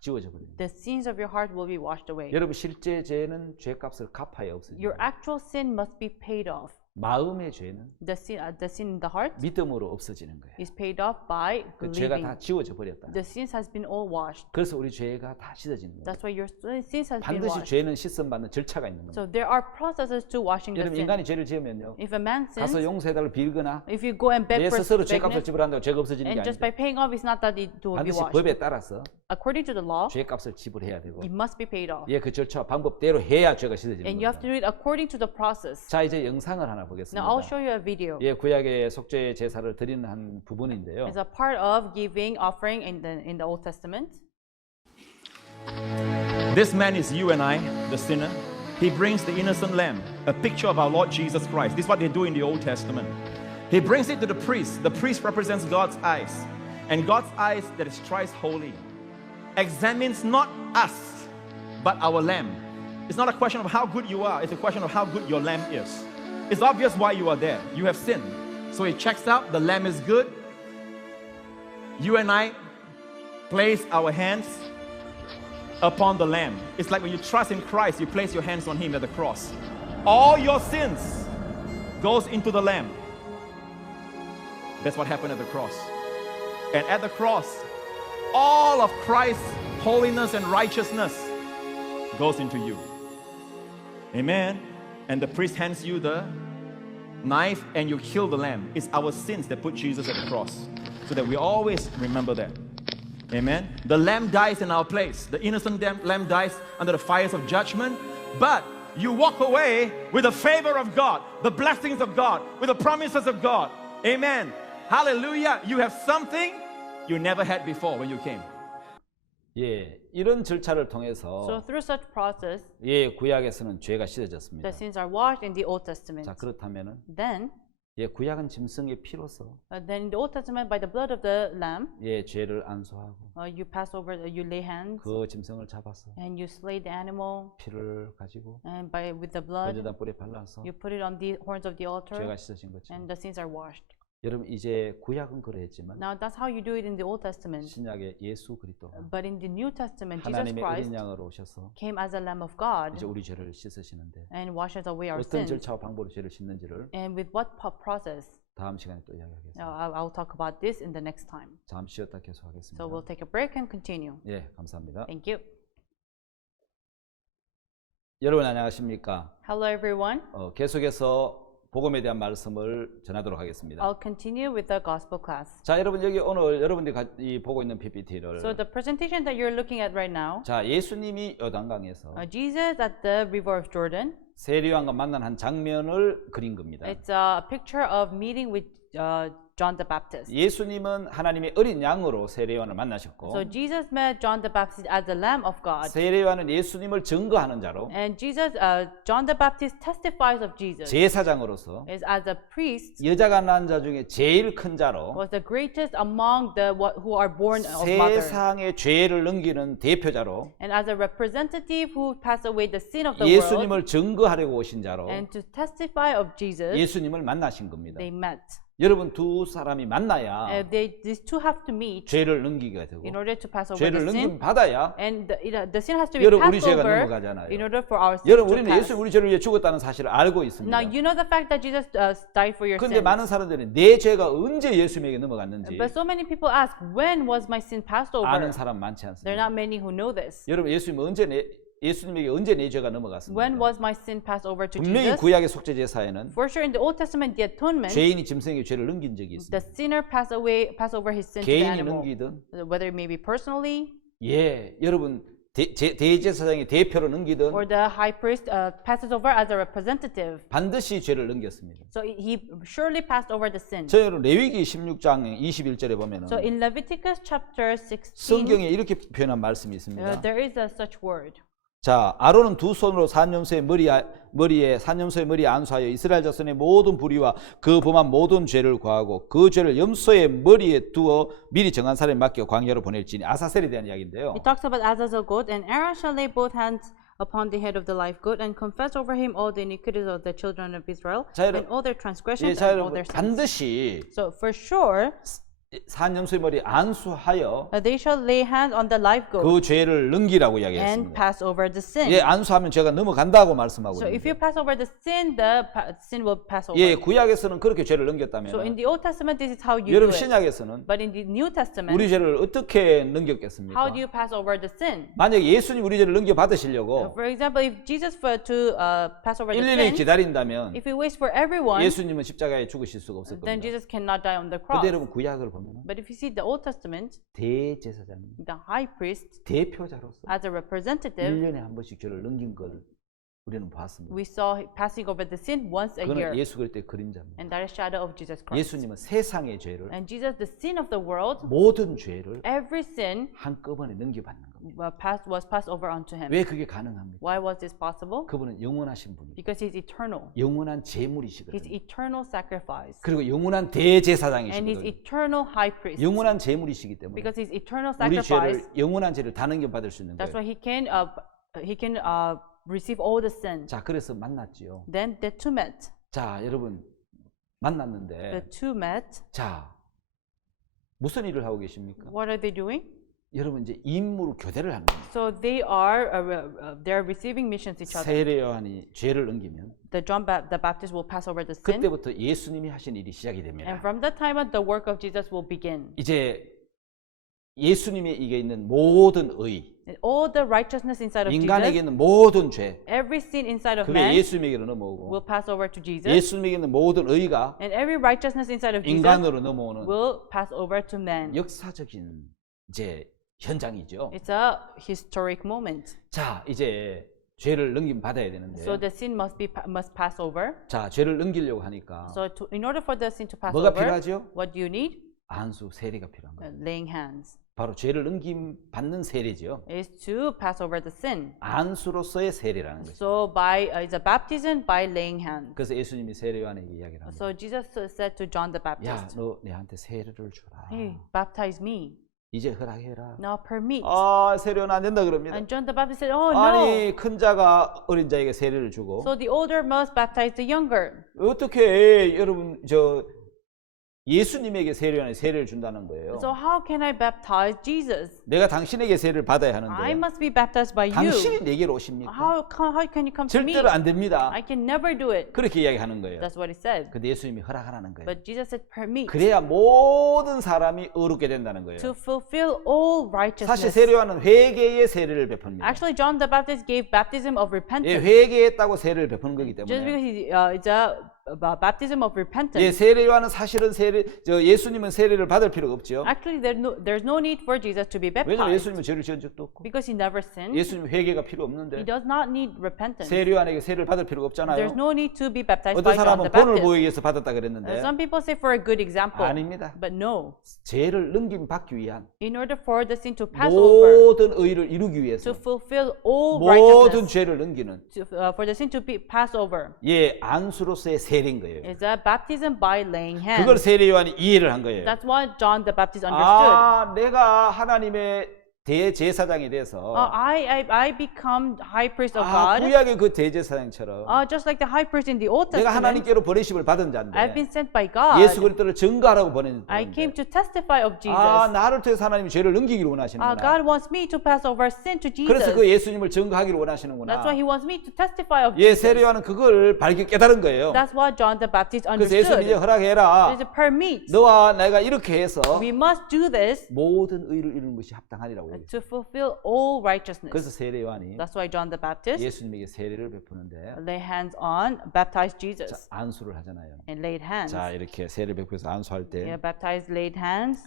지워져 버립니다. the sins of your heart will be washed away. 여러분 실제 죄는 죄값을 갚아야 Your 없어집니다. actual sin must be paid off. 마음의 죄는 The sin in the heart 믿음으로 없어지는 거예요. is paid off by 그 죄가 believing. 다 지워져 버렸다. The sins has been all washed. 그래서 우리 죄가 다 씻어지는 거예요. That's why your sins has been 반드시 washed. 죄는 씻음 받는 절차가 있는 거예요. So there are processes to washing the 여러분 sin. 인간이 죄를 지으면요. If a man 가서 sins, 용서해달라고 빌거나 if you go and beg 내 for 스스로 죄값을 forgiveness, 지불한다고 죄가 없어지는 게 and just 아니죠. by paying off, it's not that it will be 반드시 washed. 법에 따라서 According to the law, 죄값을 지불해야 되고 it must be paid off. 예, 그 절차와 방법대로 해야 죄가 씻어지는 And you have 겁니다. to do it according to the process. 자, 이제 영상을 하나 Now 보겠습니다. I'll show you a video. 예, 구약의 속죄 제사를 드리는 한 부분인데요. It's a part of giving offering in the Old Testament. This man is you and I, the sinner. He brings the innocent lamb, a picture of our Lord Jesus Christ. This is what they do in the Old Testament. He brings it to the priest. The priest represents God's eyes. And God's eyes that is thrice holy examines not us, but our lamb. It's not a question of how good you are, it's a question of how good your lamb is. It's obvious why you are there. You have sinned. So he checks out, the lamb is good. You and I place our hands upon the lamb. It's like when you trust in Christ, you place your hands on him at the cross. All your sins goes into the lamb. That's what happened at the cross. And at the cross, all of Christ's holiness and righteousness goes into you. Amen. And the priest hands you the knife and you kill the lamb. It's our sins that put Jesus at the cross. So that we always remember that. Amen. The lamb dies in our place. The innocent lamb dies under the fires of judgment. But you walk away with the favor of God, the blessings of God, with the promises of God. Amen. Hallelujah. You have something you never had before when you came. 예, 이런 절차를 So 통해서 through such process, 예, 구약에서는 죄가 씻어졌습니다. the sins are washed in the Old Testament. 자, 그렇다면은 Then, 예, 구약은 짐승의 피로서 then in the Old Testament, by the blood of the lamb, 예, 죄를 안수하고 you pass over, you lay hands, 그 짐승을 잡아서 and you slay the animal, 피를 가지고 and with the blood, 번제단 뿔에 발라서 you put it on the horns of the altar, 죄가 씻어진 거죠. and the sins are washed. 여러분 이제 구약은 그러했지만 Now that's how you do it in the Old Testament. 신약의 예수 그리스도가 But in the New Testament, Jesus 하나님의 어린 Christ 양으로 오셔서 came as a Lamb of God 이제 우리 죄를 씻으시는데 and washes away our 어떤 sins. 절차와 방법으로 죄를 씻는지를 And with what process? 다음 시간에 또 이야기하겠습니다. I'll talk about this in the next time. 잠시 쉬었다 계속하겠습니다. So we'll take a break and continue. 예, 감사합니다. Thank you. 여러분 안녕하십니까? Hello, everyone. 계속해서 복음에 대한 말씀을 전하도록 하겠습니다. I'll continue with the gospel class. 자, 여러분 여기 오늘 여러분들이 보고 있는 PPT를 So the presentation that you're looking at right now, 자, 예수님이 요단강에서 Jesus at the River of Jordan. 세례요한과 만난 한 장면을 그린 겁니다. It's a picture of meeting with John the Baptist. 예수님은 하나님의 어린 양으로 세례요한을 만나셨고 So Jesus met John the Baptist as the Lamb of God. 세례요한은 예수님을 증거하는 자로 And John the Baptist testifies of Jesus. 제사장으로서 Is as a priest, 여자가 낳은 자 중에 제일 큰 자로 was the greatest among the who are born of mother. 세상의 죄를 넘기는 대표자로 And as a representative who passed away the sin of the world. 예수님을 증거하려고 오신 자로 And to testify of Jesus, 예수님을 만나신 겁니다. they met. 여러분 두 사람이 만나야 These two have to meet 죄를 넘기게 되고 in order to pass over 죄를 the sin. 넘김 받아야 And the sin has to be 여러분 우리 passed 죄가 over 넘어가잖아요. in order for our sin 여러분 to 우리는 pass. 예수 우리 죄를 위해 죽었다는 사실을 알고 있습니다. Now you know the fact that Jesus died for your 그런데 sins. 많은 사람들이 내 죄가 언제 예수님에게 넘어갔는지 But so many people ask, when was my sin passed over? 아는 사람 많지 There 않습니다. are not many who know this. 여러분 예수님에게 언제 내 죄가 넘어갔습니까? When was my sin passed over to 분명히 Jesus? 구약의 속죄 제사에는 For sure, in the Old Testament, the atonement, 죄인이 짐승에게 죄를 넘긴 적이 있습니다. the sinner pass over his sin to the 개인이 animal, 넘기든 whether it may be personally 여러분 대제사장의 대표로 넘기든 or the high priest passes over as a representative. 반드시 죄를 넘겼습니다. So he surely passed over the sin. 저 여러분 레위기 16장 21절에 보면은 So in Leviticus chapter 16, 성경에 이렇게 표현한 말씀이 있습니다. there is a such word. 자, 아론은 두 손으로 산염소의 머리에 안수하여 이스라엘 자손의 모든 불의와 그 범한 모든 죄를 구하고 그 죄를 염소의 머리에 두어 미리 정한 사람에 맡겨 광야로 보낼지니 아사셀에 대한 이야기인데요. It talks about Azazel goat, and Aaron shall lay both hands upon the head of the live goat and confess over him all the iniquities of the children of Israel 자, and all their transgressions 자, and all 여러분 their sins. 반드시 So for sure, 산염소의 머리 안수하여 they shall lay hands on the live goat 그 죄를 넘기라고 and 이야기했습니다. pass over the sin. 예, 안수하면 죄가 넘어간다고 말씀하고 So if 있는데. you pass over the sin, the sin will pass over. 예, 구약에서는 그렇게 죄를 So 넘겼다면 in the Old Testament, this is how you do 여러분 it. 신약에서는 But in the New Testament, 우리 죄를 어떻게 how 넘겼겠습니까? do you pass over the sin? 만약 예수님 우리 죄를 넘겨 받으시려고 For example, if Jesus were to pass over the 1년을 sin, 기다린다면 if he waits for everyone, 예수님은 십자가에 죽으실 수가 없을 then 겁니다. Jesus cannot die on the 근데 cross. 여러분 구약을 보면 But if you see the Old Testament, 대제사장 the high priest, 대표자로서 as a representative, 1년에 한 번씩 죄를 넘긴 것을 우리는 봤습니다. we saw passing over the sin once a year. 그거는 예수 그리스도의 그림자입니다. And that is shadow of Jesus Christ. 예수님은 세상의 죄를 And Jesus, the sin of the world, 모든 죄를 every sin 한꺼번에 넘겨받는 겁니다. was passed over onto him. 왜 그게 가능합니까? Why was this possible? 그분은 영원하신 분이고 Because he's eternal. 영원한 He's 제물이시거든요. eternal sacrifice. 그리고 영원한 And he's 대제사장이시거든요. eternal high priest. 영원한 제물이시기 때문에 Because he's eternal 우리 sacrifice, 죄를 영원한 죄를 다 넘겨받을 수 있는 that's 거예요. why he can receive all the sin. 자, 그래서 만났지요. Then the two met. 자, 여러분 The 만났는데 two met. 자, 무슨 일을 하고 계십니까? What are they doing? 여러분 이제 임무로 교대를 하는 겁니다. So they are receiving missions each other. 세례 요한이 죄를 넘기면 The Baptist will pass over the sin, 그때부터 예수님이 하신 일이 시작이 and 됩니다. from that time on, the work of Jesus will begin. 이제 예수님의 이게 있는 모든 의, And all the righteousness inside of 인간에게 Jesus, 있는 모든 죄, every sin inside of 그게 man 예수님에게로 넘어오고 will pass over to Jesus, 예수님에게 있는 모든 의가 and every righteousness inside of Jesus 인간으로 넘어오는 will pass over to man. 역사적인 이제 현장이죠. It's a historic moment. 자, 이제 죄를 넘김 받아야 되는데, So the sin must pass over. 자, 죄를 넘기려고 하니까 So in order for the sin to pass 뭐가 over, 필요하죠? what do you need? 안수 세례가 필요한 거예요. Laying hands. 바로 죄를 넘김 받는 세례죠. Is to pass over the sin. 안수로서의 세례라는 거죠. So it's a baptism by laying hands. 그래서 예수님이 세례 요한에게 이야기를 합니다. So Jesus said to John the 야, Baptist, 너 내한테 세례를 주라. hey, baptize me. 이제 허락해라. Now permit. 아, 세례 요한 안 된다 그럽니다. And John the Baptist said, oh no. 아니, 큰 자가 어린 자에게 세례를 주고 So the older must baptize the younger. 어떻게 여러분 예수님에게 세례요한이 세례를 준다는 거예요. So how can I baptize Jesus? 내가 당신에게 세례를 받아야 I 하는데 must be baptized by you. 당신이 내게로 오십니까? How can you come to me? 절대로 안 됩니다. I can never do it. 그렇게 이야기하는 거예요. That's what he said. 근데 예수님이 허락하라는 거예요. But Jesus said, permit 그래야 모든 사람이 의롭게 된다는 거예요. to fulfill all 사실 righteousness. 세례요한은 회개의 세례를 베풉니다. Actually, John the Baptist gave baptism of 예, repentance. 회개했다고 세례를 베푸는 거기 Just 때문에. because it's a baptism of 예, repentance. 세례요한은 사실은 예수님은 세례를 받을 필요가 없죠. Actually, there's no need for Jesus to be 왜냐하면 baptized 예수님은 죄를 지은 적도 없고 because he never sinned. 예수님 회개가 필요 He 없는데 does not need repentance. 세례요한에게 세례를 받을 필요가 There's 없잖아요. no need to be baptized 어떤 by John 사람은 the 본을 Baptist. 보이기 위해서 받았다 그랬는데 Some people say for a good example, 아닙니다. but no. 죄를 넘김받기 위한 In order for the sin to pass over, 모든 의를 이루기 위해서 to fulfill all 모든 righteousness, 죄를 넘기는 for the sin to be pass over, 예, 안수로서의 세례인 거예요. is a baptism by laying hands. 그걸 세례요한이 이해를 한 거예요. That's what John the Baptist understood. 아, 내가 하나님의 대제사장이 돼서 I become high priest of 아, God, 구약의 그 대제사장처럼 just like the high priest in the Old 내가 Testament. 하나님께로 버리심을 받은 I've 자인데 been sent by God. 예수 그리스도를 증거하라고 보낸 I came 자인데 to testify of Jesus. 아, 나를 통해서 하나님이 죄를 넘기기를 원하시는구나. God wants me to pass over sin to 그래서 Jesus. 그 예수님을 증거하기를 That's 원하시는구나. why he wants me to testify of 예, Jesus. 세례요한은 그걸 깨달은 거예요. That's what John the Baptist 그래서 예수님 이제 understood. 허락해라. There's a permit. 너와 내가 이렇게 해서 We must do this 모든 의를 이루는 것이 합당하리라고 얘기해요. to fulfill all righteousness. 그래서 세례요한이 That's why John the Baptist 예수님에게 세례를 베푸는데 lay hands on, baptized Jesus, 자, 안수를 하잖아요. and laid hands. 자, 이렇게 세례를 베풀어서 안수할 때 Yeah, baptized, laid hands.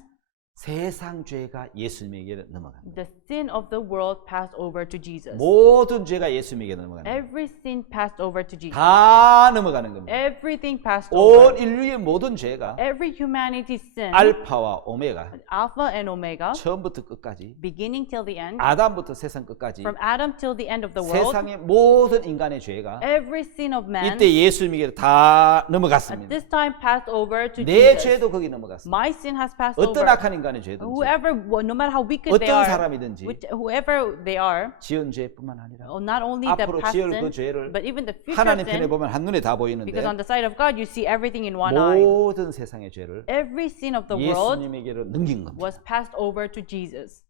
세상 죄가 예수님에게 넘어갑니다. The sin of the world passed over to Jesus. 모든 죄가 예수님에게 넘어갑니다. Every sin passed over to Jesus. 다 넘어가는 겁니다. Everything passed 온 over. 인류의 모든 죄가 Every humanity's sin, 알파와 오메가 Alpha and Omega, 처음부터 끝까지 beginning till the end, 아담부터 세상 끝까지 from Adam till the end of the world, 세상의 모든 인간의 죄가 every sin of man 이때 예수님에게 다 at 넘어갔습니다. this time passed over to 내 Jesus. 죄도 거기 넘어갔습니다. My sin has passed 어떤 over. 악한 인간의 죄든지 Whoever, no matter how wicked they 어떤 are, 사람이든지 whoever they are, 지은 죄뿐만 아니라 not only the 앞으로 past 지을 그 sin, 죄를 but even the future 하나님 편에 sin, 보면 한눈에 다 보이는데 because on the side of God you see everything in one eye. 모든 세상의 죄를 Every sin of the world 예수님에게로 넘긴 겁니다. was passed over to Jesus.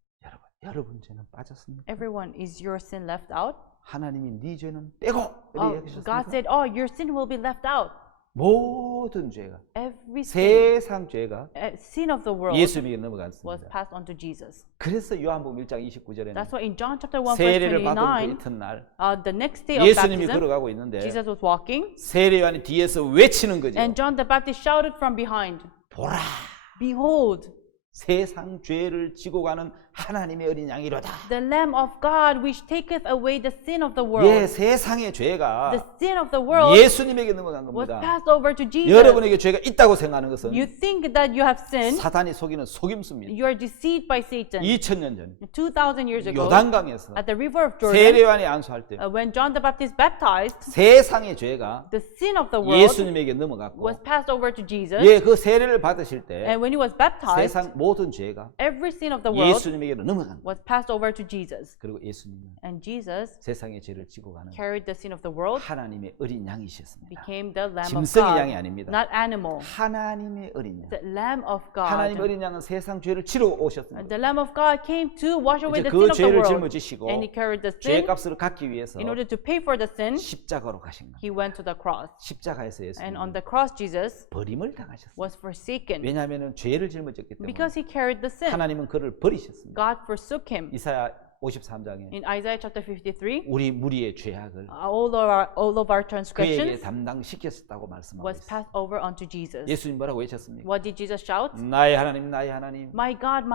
여러분 죄는 빠졌습니다. Everyone, is your sin left out? 하나님이 네 죄는 빼고 God 이야기하셨습니까? said, oh, your sin will be left out. 모든 죄가 Every sin, 세상 죄가 sin of the world 예수님에게 was 넘어갔습니다. passed on to Jesus. 그래서 요한복음 1장 29절에는 That's why in John chapter 1 verse 세례를 받은 그 29, 이튿날 the next day of 예수님이 baptism, 걸어가고 있는데 Jesus was walking, 세례 요한이 뒤에서 외치는 거죠. and John the Baptist shouted from behind, 보라, behold, 세상 죄를 지고 가는 하나님의 어린 양이로다. the Lamb of God which taketh away the sin of the 예, world. 세상의 죄가 The sin of the world 예수님에게 넘어간 was 겁니다. passed over to Jesus. 여러분에게 죄가 있다고 생각하는 것은 You think that you have sinned, 사탄이 속이는 속임수입니다. you are deceived by Satan. 2000년 전 2,000 years ago, 요단강에서 at the river of Jordan, 세례 요한이 안수할 때 when John the Baptist baptized, 세상의 죄가 the sin of the world 예수님에게 넘어갔고 was passed over to Jesus. 예, 그 세례를 받으실 때 And when he was baptized, 세상 모든 죄가 every sin of the world 예수님에게로 넘어간 거예요. was passed over to Jesus. 그리고 예수님은 And Jesus 세상의 죄를 지고 가는 carried the sin of the world, 하나님의 어린 양이셨습니다. became the Lamb of 짐승의 양이 God, 아닙니다. not animal. 하나님의 어린 양. The Lamb of 하나님의 God. 어린 양은 세상 죄를 치러 오셨습니다. The Lamb of God came to wash away 이제 the 그 sin of the 죄를 world. 짊어지시고 And he carried the sin 죄값을 갚기 위해서 in order to pay for the sin. 십자가로 가신 거예요. He went to the cross. 십자가에서 And 예수님 on the cross, Jesus 버림을 당하셨어요. was forsaken 왜냐하면 죄를 짊어졌기 때문에 because he carried the sin. 하나님은 그를 버리셨습니다. God forsook him. 이사야 53장에 In Isaiah chapter 53, 우리 무리의 죄악을 all of our 그에게 transgressions 담당시켰다고 말씀하고 was 있어요. passed over onto Jesus. 예수님 뭐라고 외쳤습니까? What did Jesus shout? 나의 하나님, 나의 하나님, My God,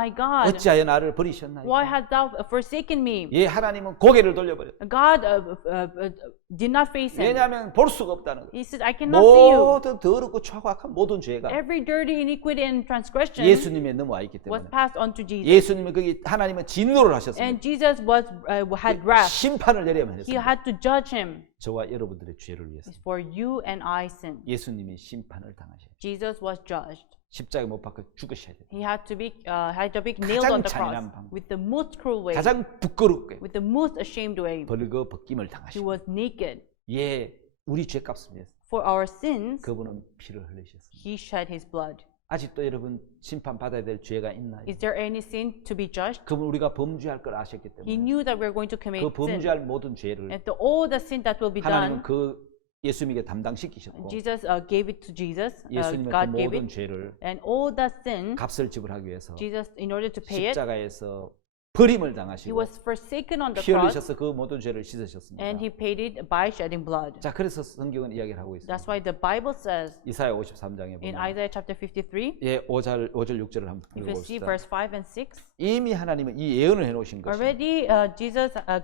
어찌하여 나를 버리셨나이까? why hast thou forsaken me? 예, 하나님은 고개를 돌려버렸어요. God did not face him. 왜냐하면 볼 수가 없다는 거예요. He said, I cannot see you. 모든 더럽고 초악한 모든 죄가 Every dirty iniquity and transgression 예수님에 넘어와 있기 was 때문에 passed on to Jesus. 예수님은 거기 하나님은 진노를 하셨습니다. And Jesus had wrath. 심판을 내려야만 He 했습니다. had to judge him. 저와 여러분들의 죄를 위해서 It's for you and I sin. 예수님이 심판을 당하셔야 돼요. Jesus was judged. 십자가에 못 박혀 죽으셔야 돼요. He had to be nailed on the cross 잔인한 방법. with the most cruel way, 가장 부끄럽게 with the most ashamed way. 벌거 벗김을 He 당하시고 was naked. 예, 우리 죄값을 위해서 For our sins, 그분은 피를 흘리셨습니다. he shed his blood. 아직도 여러분 심판받아야 될 죄가 있나요? Is there any sin to be judged? 그분 우리가 범죄할 걸 아셨기 He 때문에 knew that we were going to 그 commit sin. 범죄할 모든 죄를 And all the sin that will be 하나님은 done, 그 예수님에게 담당시키셨고 Jesus gave it to Jesus. 예수님은 그 God gave 모든 it. 죄를 And all that sin, 값을 지불하기 위해서 Jesus, in order to pay it, 십자가에서 버림을 he 당하시고 was forsaken on the 피 cross, 흘리셔서 그 모든 죄를 씻으셨습니다. and he paid it by shedding blood. 자, 그래서 성경은 이야기를 하고 있습니다. That's why the Bible says 이사야 53장에 in 보면 Isaiah chapter 53, 예, 5절 6절을 한번 if you see 읽어봅시다. verse 5 and 6, 이미 하나님은 이 예언을 해놓으신 것이 already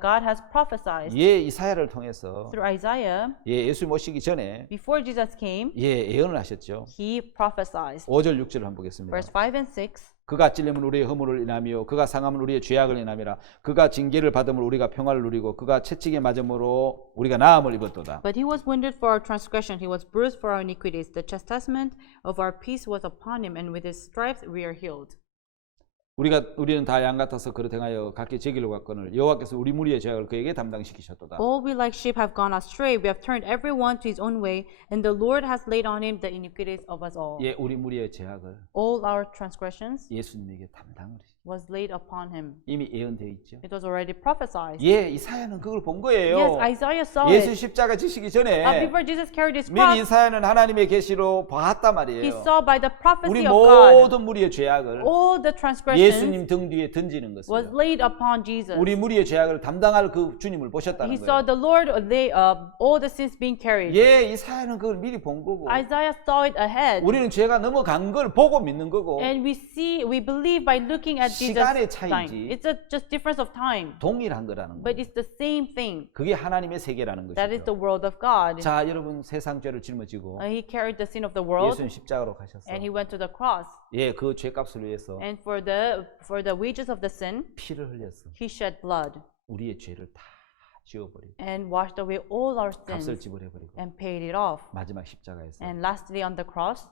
God has prophesied 예, 이사야를 통해서 through Isaiah, 예, 예수님 오시기 전에 before Jesus came, 예, 예언을 하셨죠. he prophesied. 5절 6절을 한번 보겠습니다. Verse 5 and 6, 그가 찔림은 우리의 허물을 인하며 그가 상함은 우리의 죄악을 인하미라. 그가 징계를 받음을 우리가 평화를 누리고 그가 채찍에 맞음으로 우리가 나음을 입었도다. but he was wounded for our transgression, he was bruised for our iniquities. The chastisement of our peace was upon him, and with his stripes we are healed. 우리는 다 양 같아서 그릇 행하여 각기 제 길로 갔거늘 여호와께서 우리 무리의 죄악을 그에게 담당시키셨도다. All we like sheep have gone astray. We have turned everyone to his own way, and the Lord has laid on him the iniquities of us all. 예, 우리 무리의 죄악을 All our transgressions 예수님에게 담당을 was laid upon him. 이미 예언되어 있죠. It was already prophesied. 예, 이사야는 그걸 본 거예요. Yes, Isaiah saw 예수 it. 십자가 지시기 전에 Before Jesus carried his 미리 cross, 이사야는 하나님의 계시로 봤단 he 말이에요. saw by the 우리 prophecy of God, 모든 무리의 죄악을 all the transgressions 예수님 등 뒤에 던지는 was 것을 laid upon Jesus. 우리 무리의 죄악을 담당할 그 주님을 He 보셨다는 saw 거예요. the Lord lay all the sins being carried. 예, 이사야는 그걸 미리 본 거고 Isaiah saw it ahead. 우리는 죄가 넘어간 걸 보고 믿는 거고 And we believe by looking at Jesus' 시간의 time. 차이지. It's just difference of time. 동일한 거라는 But 거예요. it's the same thing. 그게 하나님의 세계라는 That is the 것이죠. world of God. 자, 여러분 세상 죄를 짊어지고 He carried the sin of the world, 예수님 십자가로 가셨어. and he went to the cross. 예, 그 죄값을 위해서 And for the wages of the sin, 피를 흘렸어. he shed blood 우리의 죄를 다 지워버리고 and washed away all our 값을 sins 지불해버리고 and paid it off. 마지막 십자가에서 And lastly, on the cross,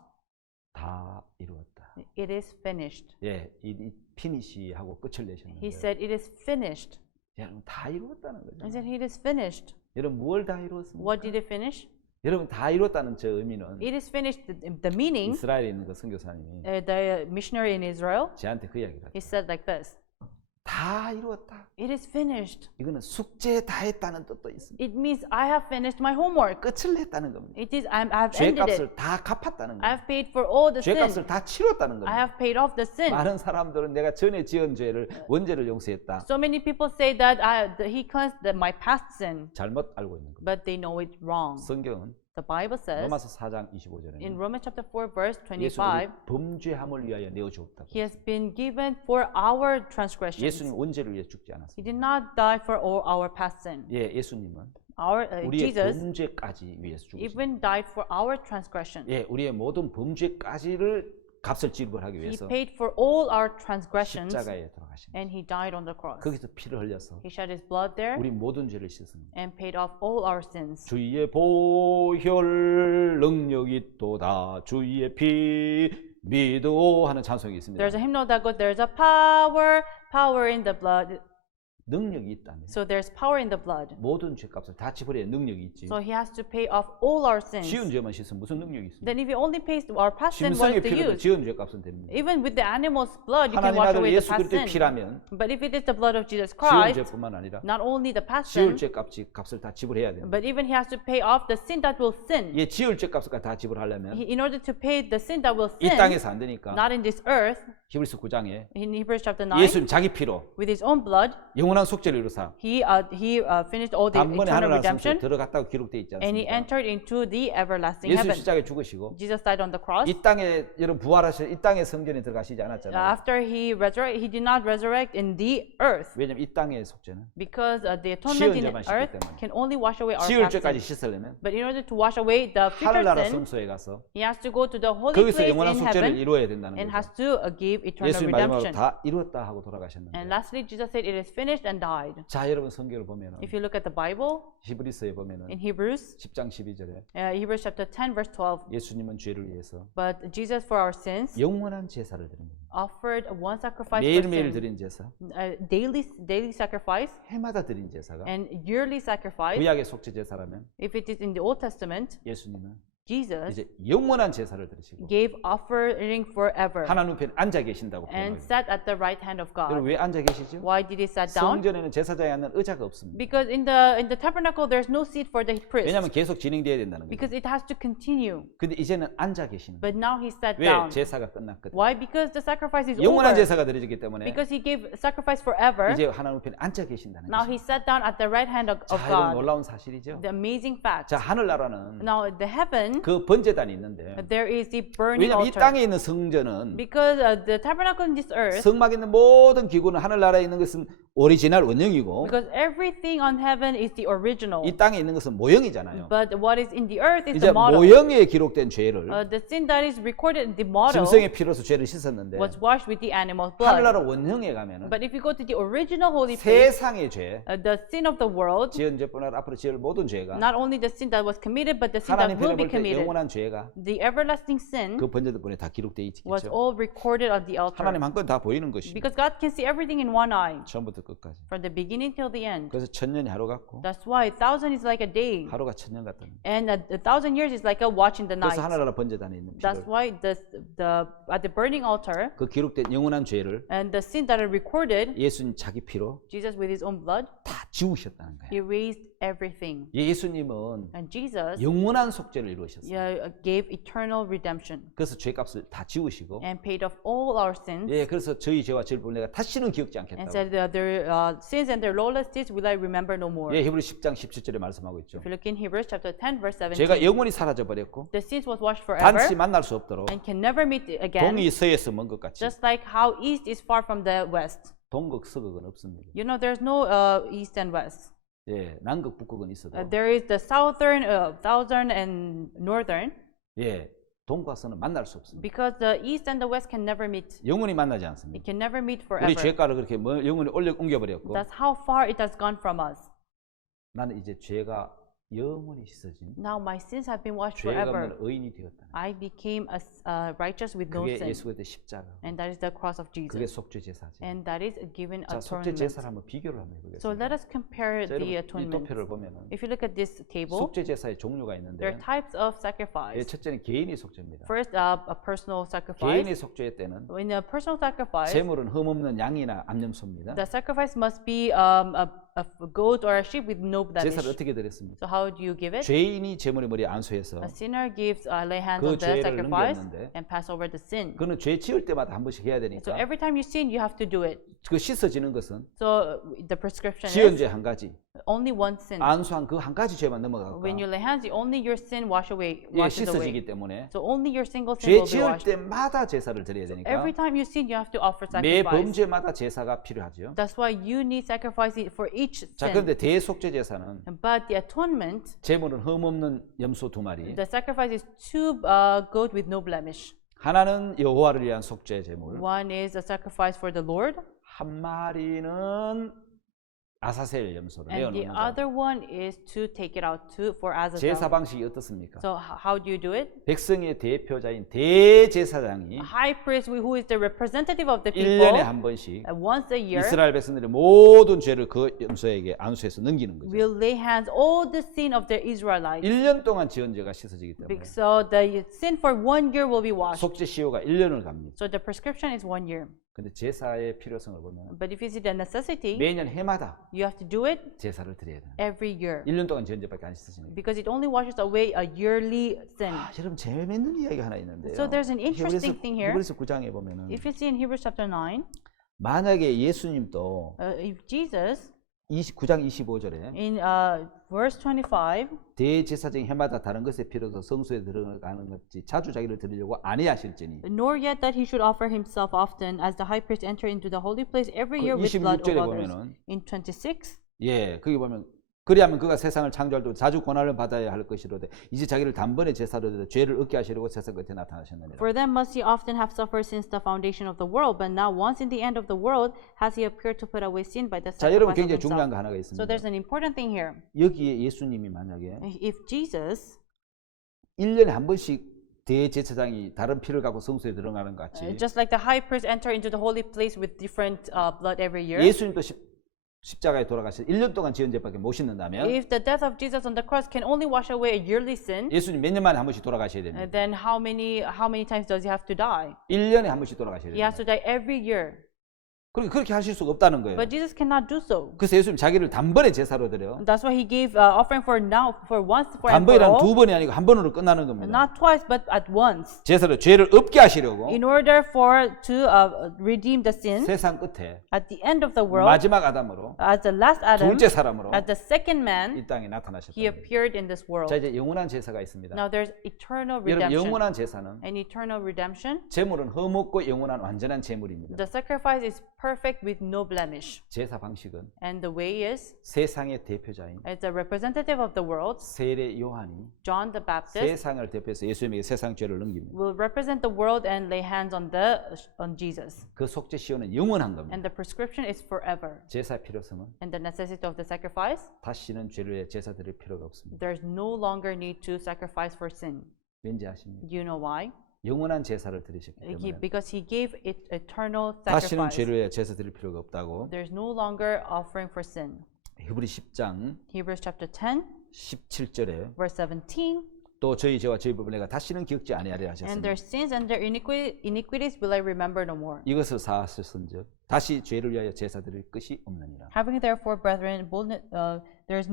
다 이루었다. it is finished. 예, 이 피니시하고 끝을 He 내셨는데 said, it is finished. 여러분 다 이루었다는 거죠. He said, it is finished. 여러분 뭘 다 이루었습니까? What did it finish? 여러분 다 이루었다는 저 의미는 It is finished. The meaning, 이스라엘에 있는 그 선교사님이 the missionary in Israel, 저한테 그 이야기를 he 했죠. said like this: 다 이루었다. it is finished. 이거는 숙제 다 했다는 뜻도 있습니다. It means I have finished my homework. 끝을 냈다는 겁니다. It is I've ended it. 죄값을 다 갚았다는 I 겁니다. have paid for all the sin. 죄값을 다 치렀다는 I 겁니다. have paid off the sin. 많은 사람들은 내가 전에 지은 죄를 원죄를 용서했다. So many people say that he cleansed my past sin, 잘못 알고 있는 겁니다. but they know it wrong. 성경은 The Bible says 로마서 4장 25절에는 in Romans chapter 4 verse 예수 우리 25, 범죄함을 위하여 내어 주었다고. he has been given for our transgressions. 예수님 원죄를 위해 죽지 He 않았습니다. did not die for all our past sin. 예, 예수님은 Our 우리의 Jesus 범죄까지 위해서 죽으셨습니다. even died for our transgression. 예, 우리의 모든 범죄까지를 값을 지불하기 He 위해서 paid for all our transgressions, 십자가에 돌아가신 거예요. and he died on the cross. 거기서 피를 흘려서 He shed his blood there 우리 모든 죄를 씻습니다. and paid off all our sins. 주의 보혈 능력이 있도다. 주의 피 믿어 하는 찬송이 있습니다. There's a hymnal that goes, there's a power in the blood. 능력이 있다면 So there's power in the blood. 모든 죄값을 다 지불해야 능력이 있지. So he has to pay off all our sins. 지은 죄만 씻으면 무슨 능력이 있습니까? Then if he only pays our past sin, what 짐승의 is the 피로도 use? 지은 죄값은 됩니다. Even with the animal's blood, you can 하나님 wash 아들 away the 예수 past 그리스도의 sin. 피라면 But if it is the blood of Jesus 지은 Christ, 죄뿐만 아니라 not only the past 지을 sin, 죄값을 다 지불해야 됩니다. but even he has to pay off the sin that will sin. 예, 지을 죄값을 다 지불하려면 In order to pay the sin that will 이 sin, 땅에서 안 되니까 not in this earth, 히브리서 9장에 in Hebrews chapter 9, 예수님 자기 피로 with his own blood, 영원한 속죄를 이루사 he finished all the 단번에 eternal 하늘나라 성소에 redemption, 들어갔다고 기록되어 있지 and he 않습니까? entered into the everlasting 예수 heaven. 십자가에 죽으시고 Jesus died on the cross. 이 땅에 여러분 부활하셔 이 땅의 성전에 들어가시지 않았잖아요. After he did not resurrect in the earth, 왜냐면 이 땅의 속죄는 because the atonement in 죄만 씻기 earth 때문에. can only wash away our 지을 past 죄까지 sin. 씻으려면 But in order to wash away the future 하늘나라 sin, 성소에 가서 he has to go to the holy 거기서 place 영원한 in 속죄를 heaven 이루어야 된다는 and 거죠. has to give eternal 예수님 마지막으로 redemption. 다 이루었다 하고 돌아가셨는데. And lastly, Jesus said, "It is finished," and died. 자, 여러분 성경을 보면은 If you look at the Bible, 히브리서에 보면은 in Hebrews, 10장 12절에 Hebrews chapter 10, verse 12, 예수님은 죄를 위해서 but Jesus for our sins 영원한 제사를 드린 겁니다. offered one sacrifice for 매일매일 sin, 드린 제사, daily sacrifice, 해마다 드린 제사가 and yearly sacrifice. 구약의 속죄 제사라면 If it is in the Old Testament, 예수님은 Jesus 이제 영원한 제사를 드리시고 gave offering forever 하나님 우편에 앉아 계신다고 and 표현합니다. sat at the right hand of 여러분 God. 왜 앉아 계시죠? Why did he sat down? 성전에는 제사장이 앉는 의자가 없습니다. Because in the tabernacle there's no seat for the priest. 왜냐하면 계속 진행돼야 된다는 거예요. Because it has to continue. 근데 이제는 앉아 계시는 거예요. But now he sat 왜? down. 제사가 끝났거든. Why? Because the sacrifice is 영원한 over. 제사가 드려지기 때문에 Because he gave sacrifice forever. 이제 하나님 우편에 앉아 계신다는 Now 거죠. he sat down at the right hand of 자, 이건 God. 놀라운 사실이죠. The amazing fact. 자, 하늘나라는 Now the heaven, 그 번제단이 있는데 there is the burning 왜냐하면 이 altar. 땅에 있는 성전은 Because the tabernacle in this earth, 성막에 있는 모든 기구는 하늘나라에 있는 것은 오리지널 원형이고 because everything on heaven is the original. 이 땅에 있는 것은 모형이잖아요. But what is in the earth is 이제 the model. 모형에 기록된 죄를 The sin that is recorded in the model 짐승의 피로서 죄를 씻었는데 was washed with the animal blood. 하늘나라 원형에 가면은 But if you go to the original holy place, 세상의 죄, the sin of the world, 지은 죄뿐 아니라 앞으로 지을 모든 죄가 not only the sin that was committed, but the sin that 하나님 will 편에 be 볼 때 committed, 영원한 죄가 the everlasting sin 그 번제단에 다 기록되어 was 있겠죠. all recorded on the altar. 하나님 한 건 다 보이는 것입니다. Because God can see everything in one eye, 처음부터 끝까지. from the beginning till the end. 그래서 천년이 하루 같고 That's why 1,000 is like a day, 하루가 천년 같다는 거예요. and 1,000 years is like a watch in the night. 그래서 하늘나라 번제단에 있는 That's 피를 why at the burning altar, 그 기록된 영원한 죄를 and the sin that are recorded, 예수님 자기 피로 Jesus with his own blood 다 지우셨다는 거예요. erased everything. 예수님은 And Jesus 영원한 속죄를 이루셨어요. gave eternal redemption 그래서 죄값을 다 지우시고 and paid off all our sins. 예, 그래서 저희 죄와 죄를 내가 다시는 기억지 And 않겠다고. said that their sins and their lawless deeds will I remember no more. 예, 히브리 10장 17절에 말씀하고 있죠. If you look in Hebrews chapter 10 verse 17, 죄가 영원히 사라져 버렸고 the sins was washed forever 다시 만날 수 없도록 and can never meet again, 동이 서에서 먼 것 같이 just like how east is far from the west. 동극 서극은 없습니다. You know, there's no east and west. 예, 남극 북극은 있어도 There is the southern and northern, 예, 동과 서는 만날 수 없습니다. because the east and the west can never meet. 영원히 만나지 않습니다. It can never meet 우리 forever. 죄가를 그렇게 영원히 옮겨 버렸고 That's how far it has gone from us. 나는 이제 죄가 영원히 씻어진 Now my sins have been washed 죄가 forever. 없는 의인이 되었다. I became righteous with no 그게 sin. 예수 그리스도의 십자가. And that is the cross of 그게 Jesus. 속죄 제사지. And that is given 자, 속죄 atonement. 제사를 한번 비교를 한번 So 해보겠습니다. let us compare 자, the 여러분 이 atonement. 도표를 보면은 If you look at this table, 속죄 제사의 종류가 there 있는데 are types of 예, sacrifice. 첫째는 개인의 속죄입니다. First, a personal sacrifice. 개인의 속죄 때는 In a personal sacrifice, 제물은 흠없는 양이나 암염소입니다. the sacrifice must be a goat or a sheep with no blemish. 제사를 어떻게 드렸습니까? So how do you give it? 죄인이 제물의 머리에 안수해서 A sinner gives lay hands 그 on the 죄를 sacrifice 넘겼는데 and pass over the sin. 그는 죄 지을 때마다 한 번씩 해야 So 되니까 every time you sin, you have to do it. 그 씻어지는 것은 So the prescription 지은 is 죄 한 가지, only one sin. 안수한 그 한 가지 죄만 넘어가고 When you lay hands, only your sin washes 예, away. 씻어지기 때문에 So only your single sin 죄 will be 지을 washed. 때마다 제사를 드려야 되니까 Every time you sin, you have to offer 매 sacrifice. 범죄마다 제사가 필요하죠. That's why you need sacrifice for each 자, sin. 그런데 대속죄 제사는 But the atonement, 제물은 흠없는 염소 2마리, the sacrifice is two goat with no blemish. 하나는 여호와를 위한 속죄 제물, One is a sacrifice for the Lord, 한 마리는 아사셀 염소를 and the 내어놓는 것. other one is to take it out for as a 제사 dove. 방식이 어떻습니까? So how do you do it? 백성의 대표자인 대제사장이 A high priest who is the representative of the 1년에 people, 한 번씩 once a year, 이스라엘 백성들의 모든 죄를 그 염소에게 안수해서 넘기는 거죠. will lay hands all the sin of the Israelites. 1년 동안 지은 죄가 씻어지기 때문에 So the sin for 1 year will be washed. 속죄 시효가 1년을 갑니다. So the prescription is 1 year. 근데 제사의 필요성을 보면 But if you see the necessity, 매년 해마다 you have to do it 제사를 드려야 돼요. every year. 1년 동안 지은 죄밖에 안 씻어지니까. Because it only washes away a yearly sin. 아, 여러분 재밌는 이야기 하나 있는데요. So there's an interesting thing here. 히브리서 9장에 보면은 If you see in Hebrews chapter 9, 만약에 예수님도 if Jesus, 9장 25절에 in verse 25, 대제사장이 해마다 다른 것에 필요해서 성소에 들어가는 것이 자주 자기를 드리려고 아니하실지니 nor yet that he should offer himself often as the high priest enter into the holy place every year with blood of 26절에 others. 보면은 In 26, 예, 거기 보면 그리하면 그가 세상을 창조할 때 자주 고난을 받아야 할 것이로되 이제 자기를 단번에 제사로 드려 죄를 얻게 하시려고 세상 끝에 나타나셨느니라. for then must he often have suffered since the foundation of the world, but now once in the end of the world has he appeared to put away sin by the 자, 여러분 sacrifice of 굉장히 중요한 himself. 거 하나가 So 있습니다. there's an important thing here. 여기에 예수님이 만약에 If Jesus, 1년에 한 번씩 대제사장이 다른 피를 갖고 성소에 들어가는 것 같이 just like the high priest enter into the holy place with different blood every year, 예수님도 십자가에 돌아가셔 1년 동안 지은 죄밖에 못 씻는다면 if the death of Jesus on the cross can only wash away a yearly sin, 예수님 몇 년 만에 한 번씩 돌아가셔야 됩니다. then how many times does he have to die? 1년에 한 번씩 돌아가셔야 He has 됩니다. to die every year. 그렇게 하실 수가 없다는 거예요. But Jesus cannot do so. 그래서 예수님 자기를 단번에 제사로 드려. That's why he gave offering for now, for once, for and for 단번이란 두 all. 번이 아니고 한 번으로 끝나는 겁니다. Not twice, but at once. 제사로 죄를 없게 하시려고 In order to redeem the sin 세상 끝에 at the end of the world, 마지막 아담으로 as the last Adam, 둘째 사람으로 as the second man, 이 땅에 나타나셨다. he appeared in this world. 자, 이제 영원한 제사가 있습니다. Now there's eternal 여러분 redemption. 영원한 제사는 And eternal redemption, 제물은 허먹고 영원한 완전한 제물입니다. the sacrifice is perfect with no blemish. 제사 방식은 And the way is, 세상의 대표자인 as a representative of the world, 세례 요한이 John the Baptist 세상을 대표해서 예수님에게 세상 죄를 넘깁니다. will represent the world and lay hands on Jesus. 그 속죄 시효는 영원한 겁니다. And the prescription is forever. 제사 필요성은 And the necessity of the sacrifice, 다시는 죄를 위해 제사 드릴 필요가 없습니다. there's no longer need to sacrifice for sin. 왠지 아십니까? Do you know why? 영원한 제사를 드리셨기 때문에 Because he gave it eternal 다시는 sacrifice. 죄를 위해 제사 드릴 필요가 없다고. There's no longer offering for sin. 히브리 10장 Hebrews chapter 10, 17절에 verse 17. 또 저희 죄와 저희 법을 내가 다시는 기억지 아니하리라 And 하셨습니다. their sins and their iniquities will I remember no more. 이것을 사하셨은즉 다시 죄를 위하여 제사 드릴 것이 없느니라. Having therefore, brethren, there's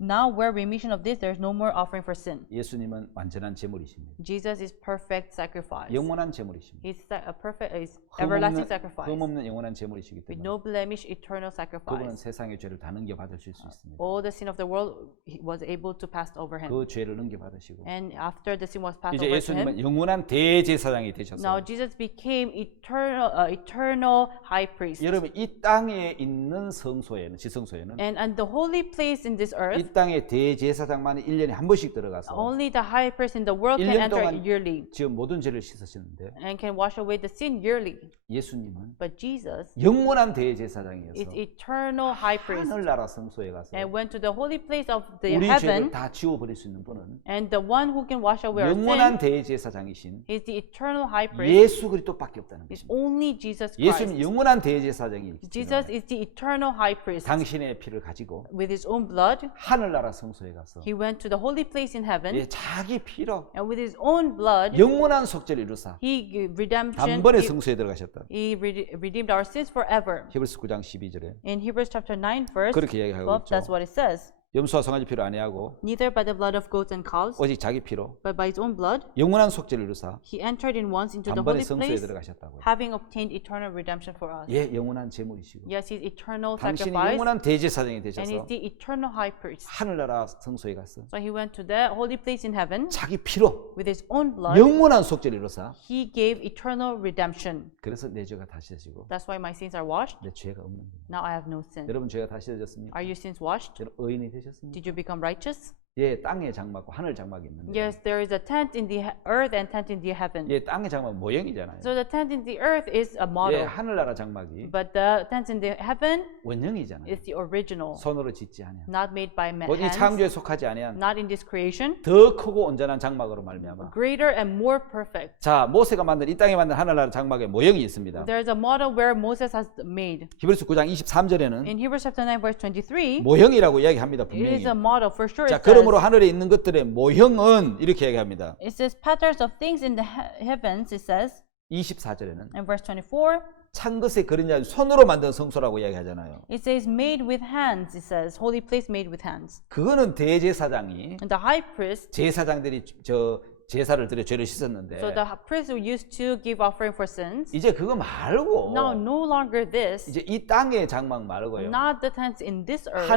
now where remission of this, there's no more offering for sin. 예수님은 완전한 제물이십니다. Jesus is perfect sacrifice. 영원한 제물이십니다. He's a perfect, is everlasting sacrifice. 흠없는 영원한 제물이시기 With 때문에 no blemish, eternal 그분은 sacrifice. 세상의 죄를 다 넘겨 받으실 수 있습니다. All the sin of the world he was able to pass over him. 그 죄를 넘겨 받으시고 And after the sin was passed 이제 over to him, 예수님은 영원한 대제사장이 되셔서 now Jesus became eternal high priest. 여러분 이 땅에 있는 성소에는 지성소에는 And the holy place in this earth, 이 땅에 대제사장만이 1년에 한 번씩 들어가서 only the high priest in the world can 1년 enter 동안 yearly 지금 모든 죄를 씻으시는데 and can wash away the sin yearly. 예수님은 But Jesus 영원한 is 대제사장이어서 eternal high priest 하늘나라 성소에 가서 and went to the holy place of the 우리 죄를 heaven, 다 지워버릴 수 있는 분은 and the one who can wash away our 영원한 sin 대제사장이신 is the eternal high priest. 예수 그리스도밖에 없다는 It's 것입니다. only Jesus 예수님 Christ. 영원한 대제사장이기 Jesus 때문에 is the eternal high priest. 당신의 피를 가지고 With his own blood, 하늘나라 성소에 가서 he went to the holy place in heaven, 자기 피로 and with his own blood, 영원한 속죄를 이루사 he gave redemption. 단번에 성소에 들어가셨다. He redeemed our sins forever. 히브리서 9장 12절에 In Hebrews chapter 9, verse 그렇게 이야기하고 12, 있죠. that's what it says. 염소와 송아지 피로 아니하고 Neither by the blood of goats and cows, 오직 자기 피로 but by his own blood, 영원한 속죄를 이루사 he entered in once into the 단번에 holy 성소에 place, 들어가셨다고요. having obtained eternal redemption for us. 예, 영원한 제물이시고 Yes, he's eternal 당신이 sacrifice, 영원한 대제사장이 and 되셔서 he's the eternal high priest. 하늘나라 성소에 가서 So he went to the holy place in heaven 자기 피로 with his own blood. 영원한 속죄를 이루사 He gave eternal redemption. 그래서 내 죄가 다시해지고 That's why my sins are washed. 내 죄가 없는 거예요. Now I have no sin. 여러분 죄가 다시해졌습니까? Are your sins washed? 여러분 의인이 되셨습니까? Did you become righteous? 예, 땅에 장막과 하늘 장막이 있는데 Yes, there is a tent in the earth and tent in the heaven. 예, 땅의 장막 모형이잖아요. So the tent in the earth is a 예, model, 하늘나라 장막이 but the tent in the heaven 원형이잖아요. is the original, 손으로 짓지 아니한. not made by 이 hands, 창조에 속하지 아니한 not in this creation, 더 크고 온전한 장막으로 말미암아. greater and more perfect. 자, 모세가 만든 이 땅에 만든 하늘나라 장막의 모형이 있습니다. There's a model where Moses has made. 히브리서 9장 23절에는 In Hebrews chapter 9, verse 23, 모형이라고 이야기합니다. it 분명히. is a model for sure. 자, It 그러므로 says, 하늘에 있는 것들의 모형은 이렇게 얘기합니다. it says patterns of things in the heavens, it says, 24절에는 in verse 24, 찬 것에 그린 자 손으로 만든 성소라고 이야기하잖아요. it says made with hands, it says, holy place made with hands. 그거는 대제사장이 And the high priest, 제사장들이 저 제사를 드려 죄를 씻었는데 so the priest who used to give offering for sins, 이제 그거 말고 now no longer this, 이제 이 땅의 장막 말고요. not the tents in this earth,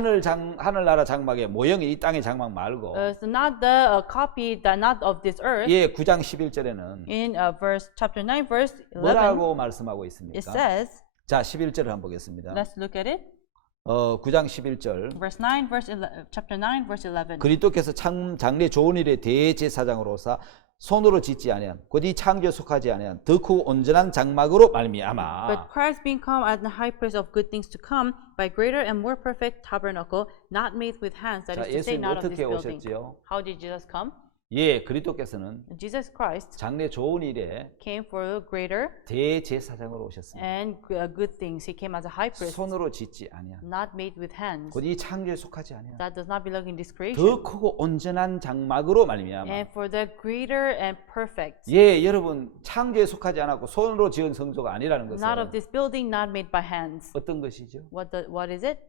하늘나라 장막의 모형이 이 땅의 장막 말고 so not the copy, not of this earth. 예, 9장 11절에는 In verse chapter 9, verse 11, 뭐라고 말씀하고 it 있습니까? says, 자, 11절을 한번 보겠습니다. let's look at it. 9장 11절. Verse 9, chapter 9, verse 11. 그리스도께서 참 장래 좋은 일의 대제사장으로서 손으로 짓지 아니한 곧 이 창조에 속하지 아니한 더 크고 온전한 장막으로 말미암아. But Christ being come as the high priest of good things to come by greater and more perfect tabernacle, not made with hands, that 자, is to say, 예수님 not of this 어떻게 building. 오셨지요? How did Jesus come? 예, 그리스도께서는 Jesus Christ 장래 좋은 일에 came for greater 대제사장으로 오셨습니다. and good things. He came as a high priest, 손으로 짓지 아니한 not made with hands. 곧 이 창조에 속하지 아니한 That does not belong in this creation. 더 크고 온전한 장막으로 말미암아. And for the greater and perfect. 예, 여러분 창조에 속하지 않았고 손으로 지은 성소가 아니라는 것은 Not of this building, not made by hands. 어떤 것이죠? What is it?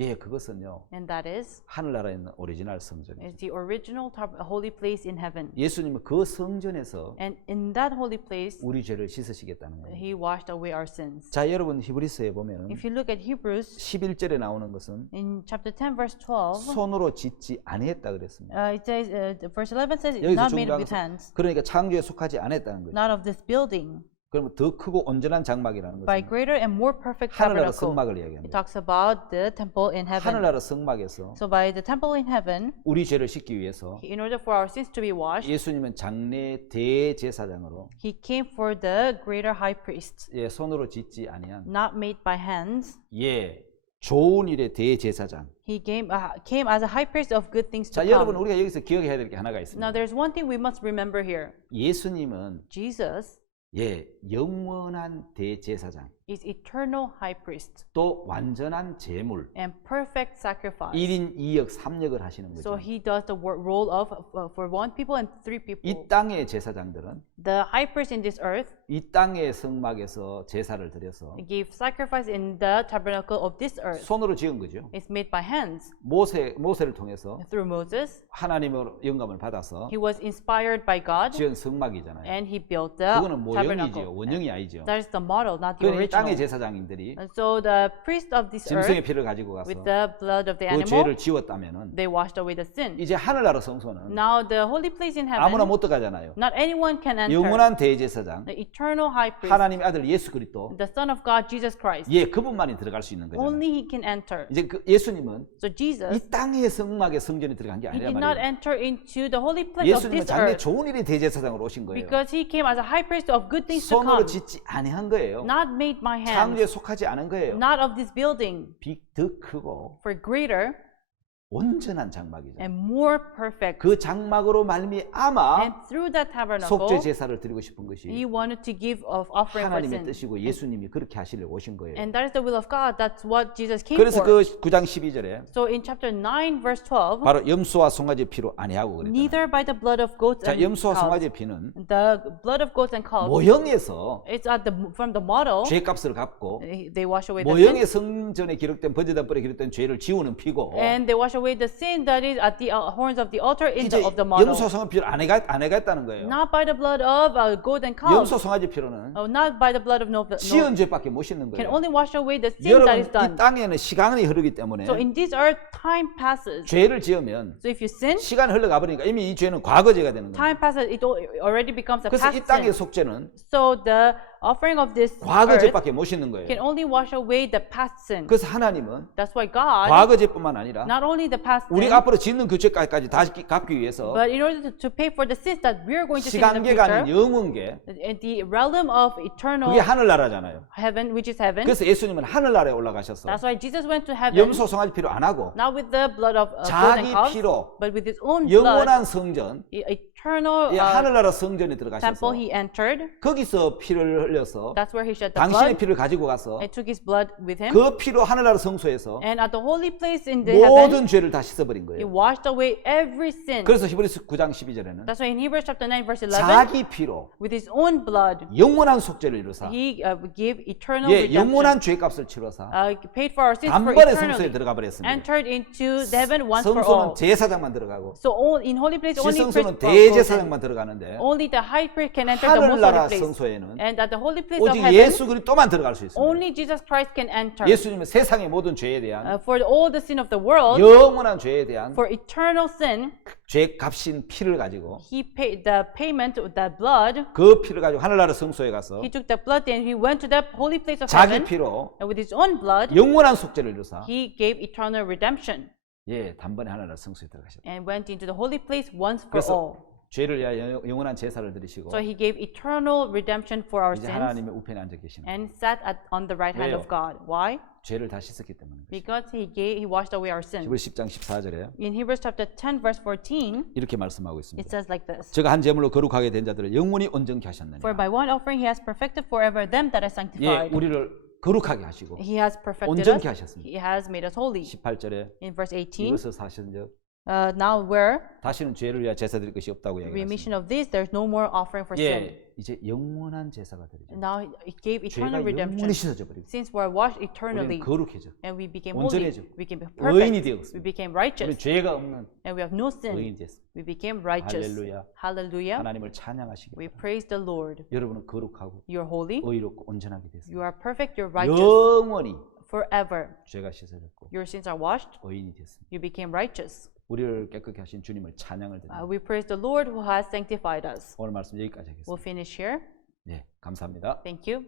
예, 그것은요 And that is 하늘나라에 있는 오리지널 성전이죠. it's the original holy place in heaven. 예수님은 그 성전에서 And in that holy place, 우리 죄를 씻으시겠다는 거예요. He washed away our sins. 자, 여러분 히브리서에 보면은 If you look at Hebrews 11절에 나오는 것은 in chapter 10, verse 12, 손으로 짓지 아니했다 그랬습니다. it says, verse 11 says, it's 여기서 not made 중요한 with 것은 hands, 그러니까 창조에 속하지 않았다는 거죠. not of this building, 그러면 더 크고 온전한 장막이라는 by 것은 greater and more perfect 하늘나라 tabernacle. 성막을 It 이야기합니다. talks about the temple in heaven. 하늘나라 성막에서 So by the temple in heaven, 우리 죄를 씻기 위해서 in order for our sins to be washed, 예수님은 장래 대제사장으로 He came for the greater high priest, 예, 손으로 짓지 아니한 not made by hands. 예, 좋은 일의 대제사장. He came as a high priest of good things to 자, 여러분 come. 우리가 여기서 기억해야 될 게 하나가 Now 있습니다. there's one thing we must remember here. 예수님은 Jesus 예, 영원한 대제사장, is eternal high priest 또 완전한 제물, and perfect sacrifice. 1인 2역 3역을 하시는 So 거죠. he does the role of for one people and three people. 이 땅의 제사장들은 The high priest in this earth 이 땅의 성막에서 제사를 드려서 gave sacrifice in the tabernacle of this earth. 손으로 지은 거죠. It's made by hands. 모세를 통해서 Through Moses, 하나님으로 영감을 받아서 he was inspired by God 지은 성막이잖아요. and he built the 그거는 모형이지요. tabernacle. 원형이 아니죠. That is the model, not the 그러니 이 땅의 original. 제사장님들이 And so the priest of this 짐승의 earth, 피를 가지고 가서 with the blood of the 그 animal, 죄를 지웠다면은 they washed away the sin. 이제 하늘나라 성소는 Now the holy place in 아무나 heaven, 못 들어가잖아요. not anyone can enter. 영원한 대제사장, The eternal high priest, 하나님의 아들 예수 그리스도, the Son of God, Jesus Christ. 예, 그분만이 들어갈 수 있는 거죠. Only he can enter. 이제 그 예수님은 So Jesus, 이 땅의 성막의 성전에 들어간 게 he 아니란 did not 말이에요. enter into the holy place of 예수님은 this 장래 earth 좋은 일의 대제사장으로 오신 거예요. because he came as a high priest of good things to 손으로 come, 짓지 아니한 거예요. not made by 창조에 hands, 속하지 않은 거예요. not of this building, 더 크고 for greater 온전한 장막이죠. and more perfect. 그 장막으로 And 말미암아 through that 속죄 tabernacle, 제사를 드리고 싶은 것이 he wanted to give of offering for 하나님의 sin. 뜻이고 예수님이 그렇게 하시려고 오신 거예요. And that is the will of God. That's what Jesus came 그래서 for. 그 9장 12절에 So in chapter 9, verse 12, 바로 염소와 송아지 피로 아니하고 그랬잖아요. neither by the blood of goats 자, and 염소와 calves. 송아지 피는 The blood of goats and calves, 모형에서 it's from the model. 죄값을 갚고 They wash away the sin. 모형의 성전에 기록된 번제단벌에 기록된 죄를 지우는 피고 And they wash away the sin that is at the horns of the altar in 이제 of the model. 염소 송아지 피를 안 해갔다는 거예요. Not by the blood of goat and calves. 염소 송아지 피로는 Not by the blood of no, 지은 죄밖에 못 씻는 can 거예요. only wash away the sin that 여러분 is done. 이 땅에는 시간이 흐르기 때문에 So in this earth, time passes. 죄를 지으면 So if you sin, 시간이 흘러가 버리니까 이미 이 죄는 과거죄가 되는 거예요. time passes. It already becomes a 그래서 past 이 땅의 sin. 속죄는 So the offering of this earth 과거죄밖에 못 씻는 거예요. can only wash away the past sin. 그래서 하나님은 That's why God, 과거죄뿐만 아니라 not only the past sin, 우리가 앞으로 짓는 그 죄까지 다 갚기 위해서 but in order to pay for the sins that we are going to sin in the 시간계가 아닌 future, 영원계 in the realm of eternal 그게 하늘나라잖아요. heaven, which is heaven. 그래서 예수님은 하늘나라에 올라가셔서 That's why Jesus went to heaven, 염소 송아지 피로 안 하고 not with the blood of goats 자기 and calves, 피로 but with his own blood, 영원한 성전, eternal 이 하늘나라 성전에 들어가셔서 temple he entered. 거기서 피를 흘려서 That's where he shed the 당신의 blood 피를 가지고 가서 and took his blood with him. 그 피로 하늘나라 성소에서 And at the holy place in the heaven, 모든 죄를 다 씻어버린 he 거예요. washed away every sin. 그래서 히브리서 9장 12절에는 That's why in Hebrews chapter 9 verse 11, 자기 피로 with his own blood, 영원한 속죄를 이루사 he gave eternal 예, redemption. 영원한 죄값을 치러사 Paid for our sins for 단번에 성소에 eternally. 들어가 버렸습니다. Entered into the heaven once for all. 성소는 제사장만 들어가고 So in holy place only 지성소는 priest goes in. 대제사장만 들어가는데 Only the high priest can enter the most holy 하늘나라 place. 성소에는 And at the holy place of 오직 heaven, 예수 그리스도만 들어갈 수 있습니다. only Jesus Christ can enter. 예수님은 세상의 모든 죄에 대한 For all the sin of the world, 영원한 죄에 대한 for eternal sin, 죄값인 피를 가지고 he paid the payment with that blood. 그 피를 가지고 하늘나라 성소에 가서 He took the blood and he went to the holy place of 자기 heaven. 피로 And with his own blood, 영원한 속죄를 이루사 he gave eternal redemption 예, 단번에 하늘나라 성소에 들어가셨다. and went into the holy place once for 그래서 all. 죄를 위하여 영원한 제사를 드리시고 So he gave eternal redemption for our 이제 sins 하나님의 우편에 앉아 계시는 거예요. and sat on the right hand 왜요? of God. Why? 죄를 다 씻었기 때문에. Because he washed away our sins. 히브리 10장 14절에 In Hebrews chapter 10 verse 14, 이렇게 말씀하고 it 있습니다. says like this. 제가 한 제물로 거룩하게 된 자들을 영원히 온전케 하셨느니라. For by one offering he has perfected forever them that are 예, sanctified. 우리를 거룩하게 하시고 He has perfected 온전케 us. 하셨습니다. He has made us holy. 18절에 In verse 18, 이것을 사실은요 now where 다시는 죄를 위하여 제사 드릴 것이 없다고 얘기했습니다. remission of this, there's no more offering for sin. 예, 이제 영원한 제사가 되죠. Now it gave eternal 죄가 redemption. 영원히 씻어져 버리고 Since we're washed 우리는 eternally 거룩해져. and we became 온전해져. holy, we became 의인이 perfect, we 되었습니다. became 우리 righteous, 죄가 없는 and we have no sin. 의인이 됐습니다. We became righteous. 할렐루야. Hallelujah. 하나님을 찬양하시기 We 바랍니다. praise the Lord. 여러분은 거룩하고 You're holy. 의롭고 온전하게 됐습니다. You are perfect. You're righteous. 영원히 Forever. 죄가 씻어졌고 Your sins are washed. 의인이 됐습니다. You became righteous. 우리를 깨끗게 하신 주님을 찬양을 드립니다. We praise the Lord who has sanctified us. 오늘 말씀 여기까지 We'll 하겠습니다. finish here. 네, 감사합니다. Thank you.